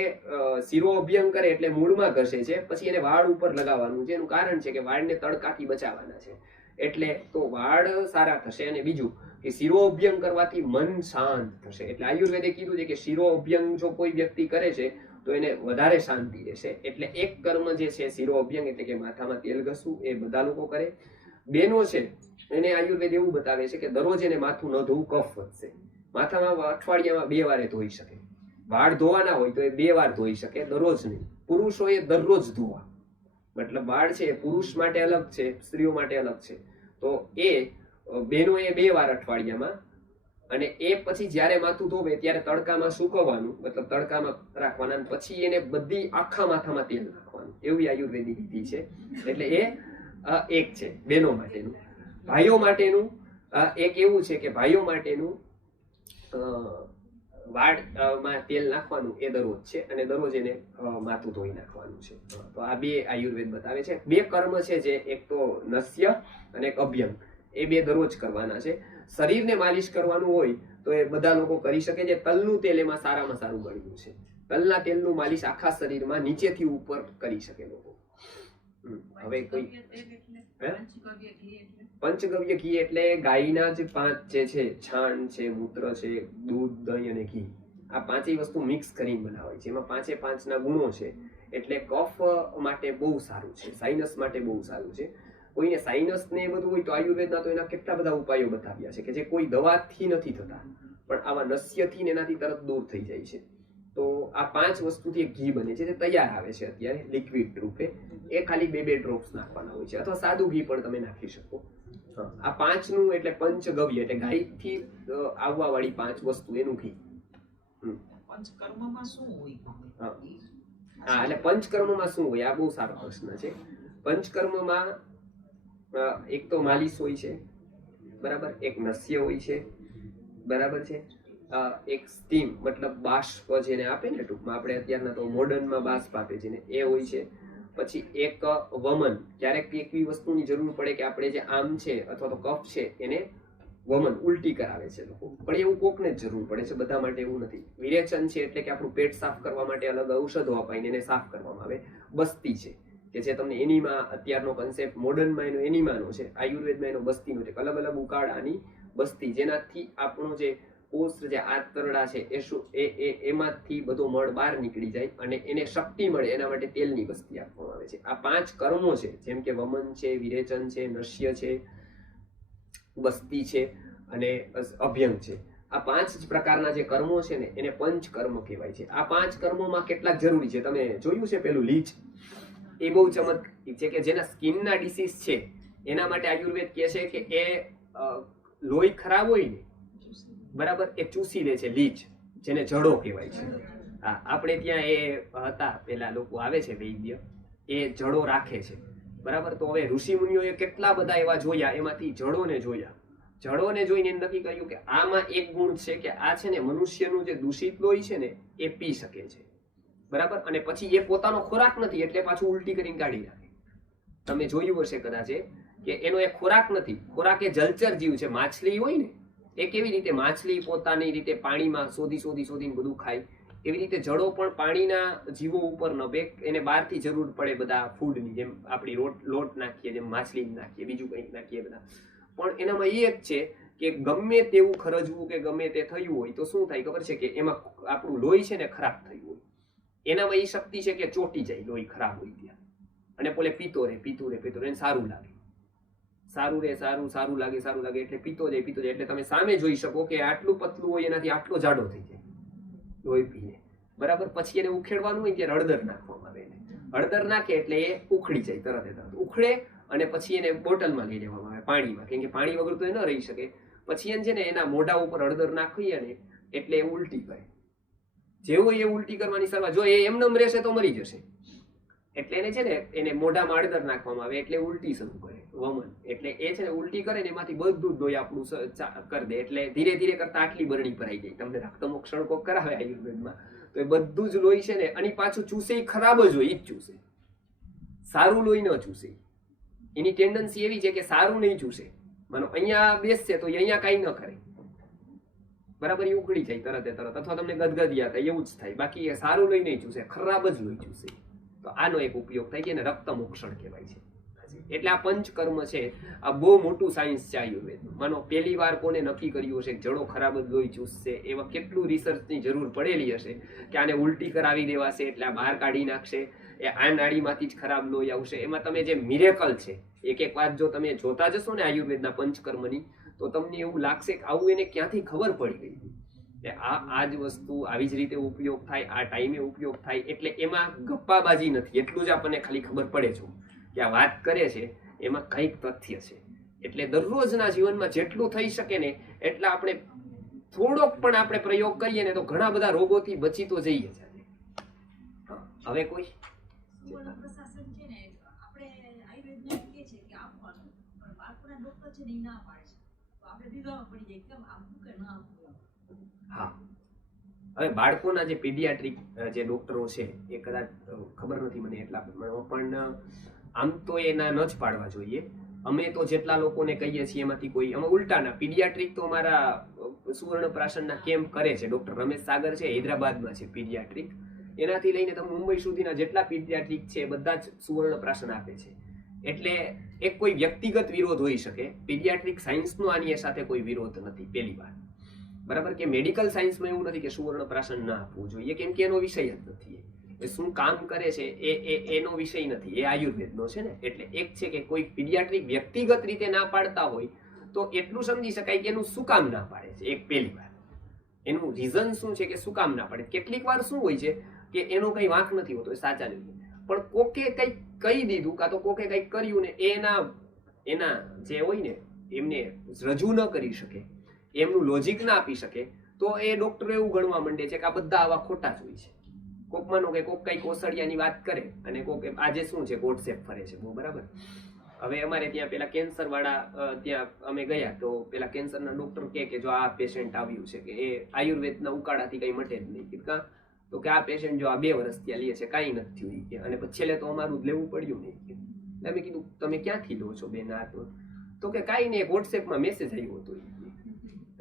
શિરો અભ્યંગ કરે એટલે મૂળમાં ઘસે છે, પછી એને વાળ ઉપર લગાવવાનું છે. એનું કારણ છે કે વાળને તડકાથી બચાવવાના છે. એટલે તો વાળ સારા થશે. અને બીજું કે શિરો અભ્યંગ કરવાથી મન શાંત થશે. એટલે આયુર્વેદે કીધું છે કે શિરો અભ્યંગ જો કોઈ વ્યક્તિ કરે છે તો એને વધારે શાંતિ રહેશે. એટલે એક કર્મ જે છે શિરો અભ્યંગ, એટલે કે માથામાં તેલ ઘસવું, એ બધા લોકો કરે. બેનો છે એને આયુર્વેદ એવું બતાવે છે કે દરરોજ એને માથું ન ધોવું, કફ વધશે. માથામાં અઠવાડિયામાં 2 વારે ધોઈ શકે. વાળ ધોવાના હોય તો એ 2 વાર ધોઈ શકે, દરરોજ નહીં. પુરુષોએ દરરોજ ધોવા. મતલબ વાળ છે એ પુરુષ માટે અલગ છે, સ્ત્રીઓ માટે અલગ છે. તો એ બેનો એ 2 વાર અઠવાડિયામાં, અને એ પછી જ્યારે માથું ધોવે ત્યારે તડકામાં સૂકવવાનું, મતલબ તડકામાં રાખવાના, અને પછી એને બધી આખા માથામાં તેલ નાખવાનું, એવી આયુર્વેદિક વિધિ છે. એટલે એ એક છે બહેનો માટેનું. ભાઈઓ માટેનું એક એવું છે કે ભાઈઓ માટેનું વાળમાં તેલ નાખવાનું એ દરરોજ છે, અને દરરોજ એને માથું ધોઈ નાખવાનું છે. તો આ બે આયુર્વેદ બતાવે છે. બે કર્મ છે, જે એક તો નસ્ય અને એક અભ્યંગ, એ બે દરરોજ કરવાના છે. શરીરને માલિશ કરવાનું હોય તો એ બધા લોકો કરી શકે છે. તલનું તેલ એમાં સારામાં સારું ગણ્યું છે. તલના તેલનું માલિશ આખા શરીરમાં નીચેથી ઉપર કરી શકે લોકો. હવે કોઈ પંચગવ્ય ઘી એટલે ગાયના જ 5 જે છે, છાણ છે, મૂત્ર છે, દૂધ, દહીં અને ઘી, આ 5 વસ્તુ મિક્સ કરીને બનાવાય છે. એમાં 5 ના ગુણો છે. એટલે કફ માટે બહુ સારું છે, સાઇનસ માટે બહુ સારું છે. કોઈને સાઇનસ ને બધું હોય તો આયુર્વેદના તો એના કેટલા બધા ઉપાયો બતાવ્યા છે કે જે કોઈ દવાથી નથી થતા, પણ આવા નસ્યથી એનાથી તરત દૂર થઈ જાય છે. તો આ 5 વસ્તુથી એક ઘી બને છે, જે તૈયાર આવે છે અત્યારે લિક્વિડ રૂપે. એ ખાલી 2 ડ્રોપ્સ નાખવાના હોય છે, અથવા સાદું ઘી પણ તમે નાખી શકો. આ 5નું એટલે પંચગવ્ય એટલે ગાયથી આવવા વાળી 5 વસ્તુ, એનું ઘી. પંચકર્મમાં શું હોય? હા, એટલે પંચકર્મમાં શું હોય, આ બહુ સારો પ્રશ્ન છે. પંચકર્મમાં એક તો માલિશ હોય છે, બરાબર, એક નસ્ય હોય છે, બરાબર છે, એક સ્ટીમ મતલબ બાષ્પ જેને આપે ને, ટૂંકમાં આપણે અત્યારના તો મોડર્નમાં બાષ્પ આપે છે ને, એ હોય છે. પછી એક વમન, ક્યારેક એવી વસ્તુની જરૂર પડે કે આપણે જે આમ છે અથવા તો કફ છે એને વમન ઉલટી કરાવે છે લોકો, પણ એવું કોકને જ જરૂર પડે છે, બધા માટે એવું નથી. વિરેચન છે એટલે કે આપણું પેટ સાફ કરવા માટે અલગ ઔષધો અપાઈને એને સાફ કરવામાં આવે. બસ્તી છે કે જે તમને એનીમાં, અત્યારનો કન્સેપ્ટ મોડર્નમાં એનો એનીમાનો છે, આયુર્વેદમાં એનો બસ્તીનો છે. અલગ અલગ ઉકાળાની બસ્તી, જેનાથી આપણો જે કોષ જે આંતરડા છે એમાંથી બધો મળ બહાર નીકળી જાય અને એને શક્તિ મળે, એના માટે તેલની બસ્તી આપવામાં આવે છે. આ 5 કર્મો છે, જેમ કે વમન છે, વિરેચન છે, નસ્ય છે, બસ્તી છે અને અભ્યંગ છે. આ 5 જ પ્રકારના જે કર્મો છે ને એને પંચકર્મ કહેવાય છે. આ 5 કર્મોમાં કેટલાક જરૂરી છે, તમે જોયું છે પેલું લીચ, એ બહુ ચમત્કારિક છે કે જેના સ્કિનના ડિસીઝ છે એના માટે આયુર્વેદ કહે છે કે એ લોહી ખરાબ હોય ને, બરાબર, એ ચૂસી લે છે લીચ, જેને જડો કહેવાય છે. હા, આપણે ત્યાં એ હતા, પેલા લોકો આવે છે વૈદ્ય, એ જડો રાખે છે, બરાબર. તો હવે ઋષિ મુનિઓએ કેટલા બધા એવા જોયા, એમાંથી જડોને જોયા. જડોને જોઈને એને નક્કી કર્યું કે આમાં એક ગુણ છે કે આ છે ને મનુષ્યનું જે દૂષિત લોહી છે ને એ પી શકે છે, બરાબર. અને પછી એ પોતાનો ખોરાક નથી એટલે પાછું ઉલટી કરીને કાઢી નાખે. તમે જોયું હશે કદાચ કે એનો એ ખોરાક નથી, ખોરાક એ જલચર જીવ છે. માછલી હોય ને, એ કેવી રીતે માછલી પોતાની રીતે પાણીમાં શોધીને બધું ખાય, એવી રીતે જડો પણ પાણીના જીવો ઉપર નભે. એને બહારથી જરૂર પડે બધા ફૂડની, જેમ આપણી લોટ નાખીએ, જેમ માછલી નાખીએ, બીજું કંઈક નાખીએ બધા. પણ એનામાં એ જ છે કે ગમે તેવું ખરજવું કે ગમે તે થયું હોય તો શું થાય ખબર છે કે એમાં આપણું લોહી છે ને ખરાબ થયું હોય, એનામાં એ શક્તિ છે કે ચોટી જાય લોહી ખરાબ હોય ત્યાં, અને પોલે પીતો રહે એને સારું લાગે, સારું લાગે એટલે પીતો જાય. એટલે તમે સામે જોઈ શકો કે આટલું પતલું હોય એનાથી આટલો જાડો થઈ જાય લોહી પીને, બરાબર. પછી એને ઉખેડવાનું હોય ત્યારે હળદર નાખવામાં આવે. હળદર નાખે એટલે એ ઉખડી જાય, તરત ઉખડે, અને પછી એને બોટલમાં લઈ લેવામાં આવે, પાણીમાં, કેમ કે પાણી વગર તો એ ન રહી શકે. પછી એને છે ને એના મોઢા ઉપર હળદર નાખીએ ને એટલે એ ઉલટી કરે. જેવું એ ઉલટી કરવાની શરૂઆત, જો એ એમનેમ રહેશે તો મરી જશે. એટલે એને છે ને એને મોઢામાં હળદર નાખવામાં આવે એટલે ઉલટી શરૂ કરે, વમન. એટલે એ છે ને ઉલટી કરે ને એમાંથી બધું જ લોહી આપણું કરી દે. એટલે ધીરે ધીરે કરતા આટલી બરણી ભરાઈ જાય. તમને રક્તમોક્ષણ કોક કરાવે આયુર્વેદમાં તો એ બધું જ લોહી છે ને, અને પાછું ચૂસે ખરાબ જ હોય, એ જ ચૂસે, સારું લોહી ન ચૂસે. એની ટેન્ડન્સી એવી છે કે સારું નહીં ચૂસે. માનો અહીંયા બેસશે તો અહીંયા કાંઈ ન કરે, બરાબર, એ ઉકળી જાય તરત, અથવા તમને ગદગદિયા થાય, એવું જ થાય. બાકી એ સારું લોહી નહીં ચૂસે, ખરાબ જ લોહી ચૂસે. તો આનો એક ઉપયોગ થાય છે અને રક્તમોક્ષણ કહેવાય છે. એટલે આ પંચકર્મ છે, આ બહુ મોટું સાયન્સ છે આયુર્વેદનું. માનો પહેલી વાર કોને નક્કી કર્યું હશે કે જડો ખરાબ જ લોહી ચૂસશે, એવા કેટલું રિસર્ચની જરૂર પડેલી હશે કે આને ઉલટી કરાવી દેવાશે એટલે આ બહાર કાઢી નાખશે, એ આ નાડીમાંથી જ ખરાબ લોહી આવશે. એમાં તમે જે મિરેકલ છે, એક વાત જો તમે જોતા જશો ને આયુર્વેદના પંચકર્મની, તો તમને એવું લાગશે કે આવું એને ક્યાંથી ખબર પડી ગઈ. આ જ વસ્તુ આવી જ રીતે ઉપયોગ થાય, આ ટાઈમે ઉપયોગ થાય. એટલે એમાં ગપ્પાબાજી નથી, એટલું જ આપણને ખાલી ખબર પડે છે કે આ વાત કરે છે એમાં કંઈક તથ્ય છે. એટલે દરરોજના જીવનમાં જેટલું થઈ શકે ને એટલા આપણે થોડોક પણ આપણે પ્રયોગ કરીએ ને તો ઘણા બધા રોગોથી બચી તો જઈએ છે. હવે કોઈ સુવર્ણ પ્રશાસન છે ને આપણે આયુર્વેદમાં એમ કહે છે કે આપવાનું, પણ બાળકોના ડોક્ટર છે ને એ ના પાડે છે, તો આપણે દીધામાં પડી જાય કેમ આપવું કે ના આપવું. હા, હવે બાળકોના જે પીડિયાટ્રિક જે ડોક્ટરો છે એ કદાચ ખબર નથી મને એટલા પણ આમ તો એના ન જ પાડવા જોઈએ. અમે તો જેટલા લોકોને કહીએ છીએ એમાંથી કોઈ અમે ઉલટાના પીડિયાટ્રિક તો અમારા સુવર્ણપ્રાશનના કેમ્પ કરે છે. ડોક્ટર રમેશ સાગર છે, હૈદરાબાદમાં છે પીડિયાટ્રિક. એનાથી લઈને તમે મુંબઈ સુધીના જેટલા પીડિયાટ્રિક છે બધા જ સુવર્ણપ્રાશન આપે છે. એટલે એક કોઈ વ્યક્તિગત વિરોધ હોઈ શકે. પીડિયાટ્રિક સાયન્સનો આની સાથે કોઈ વિરોધ નથી પહેલી વાત, બરાબર, કે મેડિકલ સાયન્સમાં એવું નથી કે સુવર્ણપ્રાશન ના આપવું જોઈએ, કેમ કે એનો વિષય જ નથી. એ શું કામ કરે છે એનો વિષય નથી, એ આયુર્વેદનો છે ને. એટલે એક છે કે કોઈ પીડિયાટ્રિક વ્યક્તિગત રીતે ના પાડતા હોય તો એટલું સમજી શકાય કે એનું શું કામ ના પાડે છે. એક પહેલી વાર એનું રીઝન શું છે કે શું કામ ના પાડે. કેટલીક વાર શું હોય છે કે એનો કઈ વાંક નથી હોતો, એ સાચા નથી, પણ કોકે કંઈક કહી દીધું કાં તો કોકે કંઈક કર્યું ને એના જે હોય ને એમને રજૂ ન કરી શકે, એમનું લોજિક ના આપી શકે, તો એ ડોક્ટર એવું ગણવા માંડે છે કે આ બધા આવા ખોટા જ હોય છે. કોક માનો કે કોક કઈક ઓસડિયાની વાત કરે અને કોક આજે શું છે ગોડસેપ ફરે છે, બહુ બરાબર. હવે અમારે ત્યાં પેલા કેન્સર વાળા ત્યાં અમે ગયા તો પેલા કેન્સરના ડોક્ટર કે જો આ પેશન્ટ આવ્યું છે કે એ આયુર્વેદના ઉકાળાથી કઈ મટે જ નહીં, કા તો કે આ પેશન્ટ જો આ 2 વર્ષ ત્યાં લે છે કાંઈ નથી થયું કે, અને પછી છેલ્લે તો અમારું જ લેવું પડ્યું નહીં કે. અમે કીધું તમે ક્યાંથી લો છો બેન આ? તો કે કાંઈ નહીં, વોટ્સએપમાં મેસેજ આવ્યો હતો.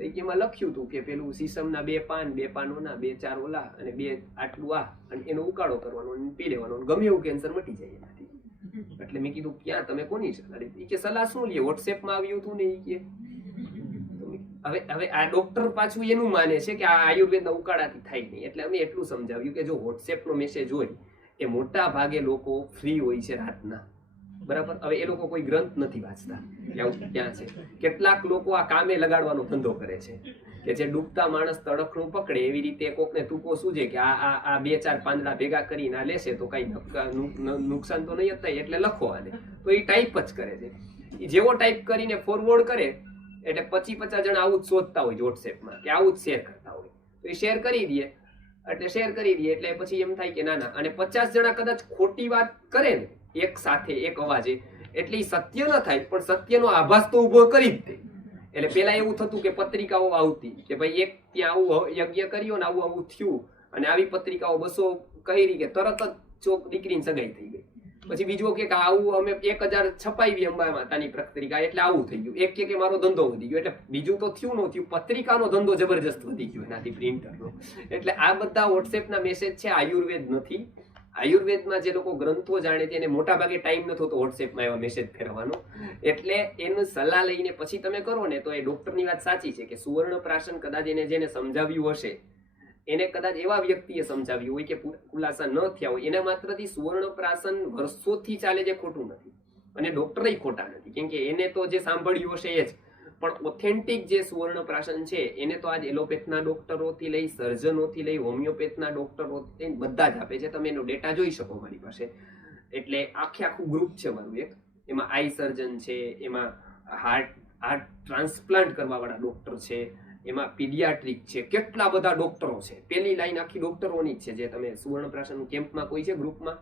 એમાં લખ્યું હતું કે પેલું સીસમના 2 પાન 2 પાનોના 2 4 ઓલા અને 2 આટલું આ, અને એનો ઉકાળો કરવાનો અને પી લેવાનો, ગમે એવું કેન્સર મટી જાય એનાથી. એટલે મેં કીધું ક્યાં તમે કોની છે? કે સલાહ શું લે, વોટ્સએપમાં આવ્યું હતું ને એ કે. હવે આ ડોક્ટર પાછું એનું માને છે કે આ આયુર્વેદના ઉકાળાથી થાય નહીં. એટલે અમે એટલું સમજાવ્યું કે જો વોટ્સએપનો મેસેજ હોય એ મોટા ભાગે લોકો ફ્રી હોય છે રાતના, બરાબર. હવે એ લોકો કોઈ ગ્રંથ નથી વાંચતા, ત્યાં છે. કેટલાક લોકો આ કામે લગાડવાનો ધંધો કરે છે કે જે ડૂબતા માણસ તડકનું પકડે એવી રીતે કોકને ટૂંકો સૂજે કે આ 2 4 પાંદડા ભેગા કરીને આ લેશે તો કઈ નુકસાન તો નહીં જ થાય એટલે લખો આને, તો એ ટાઈપ જ કરે છે. જેવો ટાઈપ કરીને ફોરવર્ડ કરે એટલે 50 જણા આવું જ શોધતા હોય વોટ્સએપમાં કે આવું જ શેર કરતા હોય, તો એ શેર કરી દે એટલે પછી એમ થાય કે ના ના, અને 50 જણા કદાચ ખોટી વાત કરે ને એક સાથે એક અવાજે, એટલે એ સત્ય ન થાય પણ સત્યનો આભાસ તો ઉભો કરી જ દે. એટલે પેલા એવું થતું કે પત્રિકાઓ આવતી કે ભાઈ એક ત્યાં આવું યજ્ઞ કર્યો ને આવું આવું થયું, અને આવી પત્રિકાઓ 200 કરી કે તરત જ ચોક દીકરીની સગાઈ થઈ ગઈ. પછી બીજું કે આવું અમે 1000 છપાવી અંબા માતાની પત્રિકા એટલે આવું થઈ ગયું. એક કે મારો ધંધો વધી ગયો, એટલે બીજું તો થયું ન થયું, પત્રિકાનો ધંધો જબરજસ્ત વધી ગયો એનાથી, પ્રિન્ટરનો. એટલે આ બધા વોટ્સએપના મેસેજ છે, આયુર્વેદ નથી. આયુર્વેદમાં જે લોકો ગ્રંથો જાણે છે એને મોટા ભાગે ટાઈમ નથી હોતો વોટ્સએપમાં એવા મેસેજ ફેરવાનો. એટલે એનું સલાહ લઈને પછી તમે કરો ને તો એ ડોક્ટરની વાત સાચી છે કે સુવર્ણપ્રાશન કદાચ એને જેને સમજાવ્યું હશે એને કદાચ એવા વ્યક્તિએ સમજાવ્યું હોય કે ખુલાસા ન થયા હોય, એના માત્રથી સુવર્ણપ્રાશન વર્ષોથી ચાલે છે ખોટું નથી, અને ડોક્ટરે ખોટા નથી, કેમ કે એને તો જે સાંભળ્યું હશે એ જ. પણ ઓથેન્ટિક જે સુવર્ણપ્રાશન છે એને તો આજ એલોપેથના ડોક્ટરોથી લઈ સર્જનોથી લઈ હોમિયોપેથના ડોક્ટરો બધા જ આપે છે. તમે એનો ડેટા જોઈ શકો મારી પાસે. એટલે આખું ગ્રુપ છે મારું એક, એમાં આઈ સર્જન છે, એમાં હાર્ટ ટ્રાન્સપ્લાન્ટ કરવા વાળા ડોક્ટર છે, એમાં પીડિયાટ્રિક છે, કેટલા બધા ડોક્ટરો છે. પેલી લાઈન આખી ડોક્ટરોની જ છે. જે તમે સુવર્ણપ્રાશન કેમ્પમાં કોઈ છે ગ્રુપમાં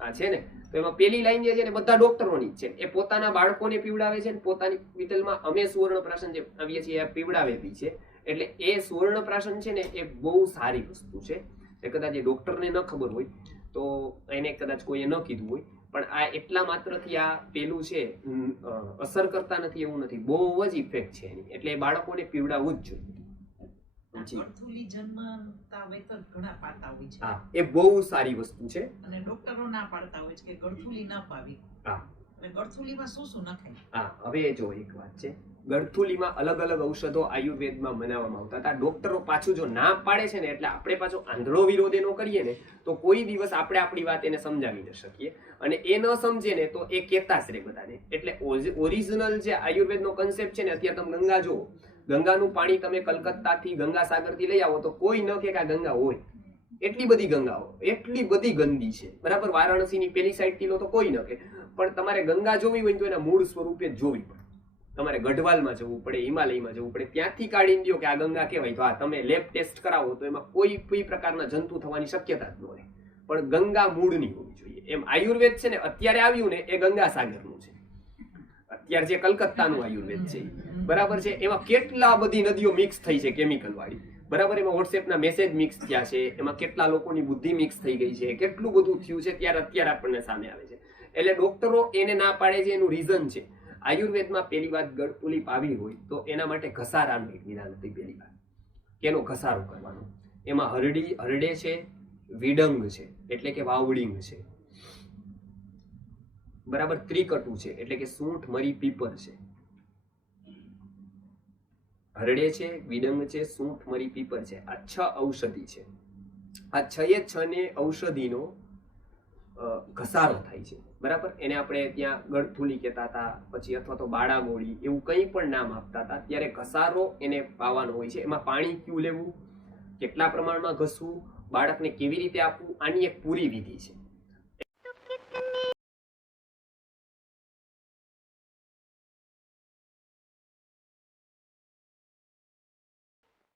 આ છે ને, તો એમાં પેલી લાઈન જે છે ને બધા ડોક્ટરોની જ છે. એ પોતાના બાળકોને પીવડાવે છે, પોતાની હોસ્પિટલમાં અમે સુવર્ણપ્રાશન જે આવીએ છીએ એ પીવડાવે બી છે. એટલે એ સુવર્ણપ્રાશન છે ને એ બહુ સારી વસ્તુ છે. એ કદાચ એ ડોક્ટરને ન ખબર હોય તો એને કદાચ કોઈએ ન કીધું હોય, પણ આ એટલા માત્રથી આ પેલું છે અસર કરતા નથી એવું નથી, બહુ જ ઇફેક્ટ છે એની. એટલે બાળકોને પીવડાવવું જ જોઈએ. ગળથુલી જન્મતા વેતર ઘણા પાડતા હોય છે. હા, એ બહુ સારી વસ્તુ છે. અને ડોક્ટરો ના પાડતા હોય છે કે ગળથુલી ના પાવી. હા, અને ગળથુલીમાં શું શું નખાય? હા, હવે જો એક વાત છે, ગળથુલીમાં અલગ અલગ ઔષધો આયુર્વેદમાં બનાવવામાં આવતા હતા. ડોક્ટરો પાછું જો ના પાડે છે ને એટલે આપણે પાછો આંધળો વિરોધ એનો કરીએ ને તો કોઈ દિવસ આપણે આપણી વાત એને સમજાવી ન શકીએ, અને એ ન સમજે ને તો એ કહેતા જ રહે બધાને. એટલે ઓરિજિનલ જે આયુર્વેદનો કન્સેપ્ટ છે ને, અત્યારે તમે ગંગા જુઓ, ગંગાનું પાણી તમે કલકત્તાથી ગંગા સાગરથી લઈ આવો તો કોઈ ન કે આ ગંગા હોય. એટલી બધી ગંગાઓ, એટલી બધી ગંદી છે, બરાબર. વારાણસીની પેલી સાઈડ થી લો તો કોઈ ન કે, પણ તમારે ગંગા જોવી હોય તો એના મૂળ સ્વરૂપે જ જોવી પડે. તમારે ગઢવાલમાં જવું પડે, હિમાલયમાં જવું પડે, ત્યાંથી કાઢીને દો કે આ ગંગા કહેવાય, તો આ તમે લેબ ટેસ્ટ કરાવો તો એમાં કોઈ પ્રકારના જંતુ થવાની શક્યતા જ ન રહે. પણ ગંગા મૂળની હોવી જોઈએ. એમ આયુર્વેદ છે ને અત્યારે આવ્યું ને એ ગંગાસાગરનું છે. અત્યારે જે કલકત્તાનું આયુર્વેદ છે બરાબર છે, એમાં કેટલા બધી નદીઓ મિક્સ થઈ છે કેમિકલ વાળી, બરાબર. એમાં વોટ્સએપના મેસેજ મિક્સ થયા છે, એમાં કેટલા લોકોની બુદ્ધિ મિક્સ થઈ ગઈ છે, કેટલું બધું થયું છે, અત્યારે આપણને સામે આવે છે. એટલે ડોક્ટરો એને ના પાડે છે, એનું રીઝન છે આયુર્વેદમાં પેલી વાત ગળપુલી પાવી હોય તો એના માટે ઘસારાનું એક વિધાન હતી. પેલી વાત કે એનો ઘસારો કરવાનો. એમાં હરડે છે, વિડંગ છે એટલે કે વાવડિંગ છે, બરાબર, ત્રિકટુ છે એટલે કે સૂંઠ, મરી, પીપર છે. હરડે છે, વિડંગ છે, સૂંઠ, મરી, પીપર છે. આ 6 ઔષધિ છે. આ 6 ને ઔષધિનો ઘસારો થાય છે, બરાબર. એને આપણે ત્યાં ગળથુલી કહેતા હતા, પછી અથવા તો બાળાગોળી, એવું કંઈ પણ નામ આપતા હતા. ત્યારે ઘસારો એને પાવાનો હોય છે. એમાં પાણી કયું લેવું, કેટલા પ્રમાણમાં ઘસવું, બાળકને કેવી રીતે આપવું, આની એક પૂરી વિધિ છે.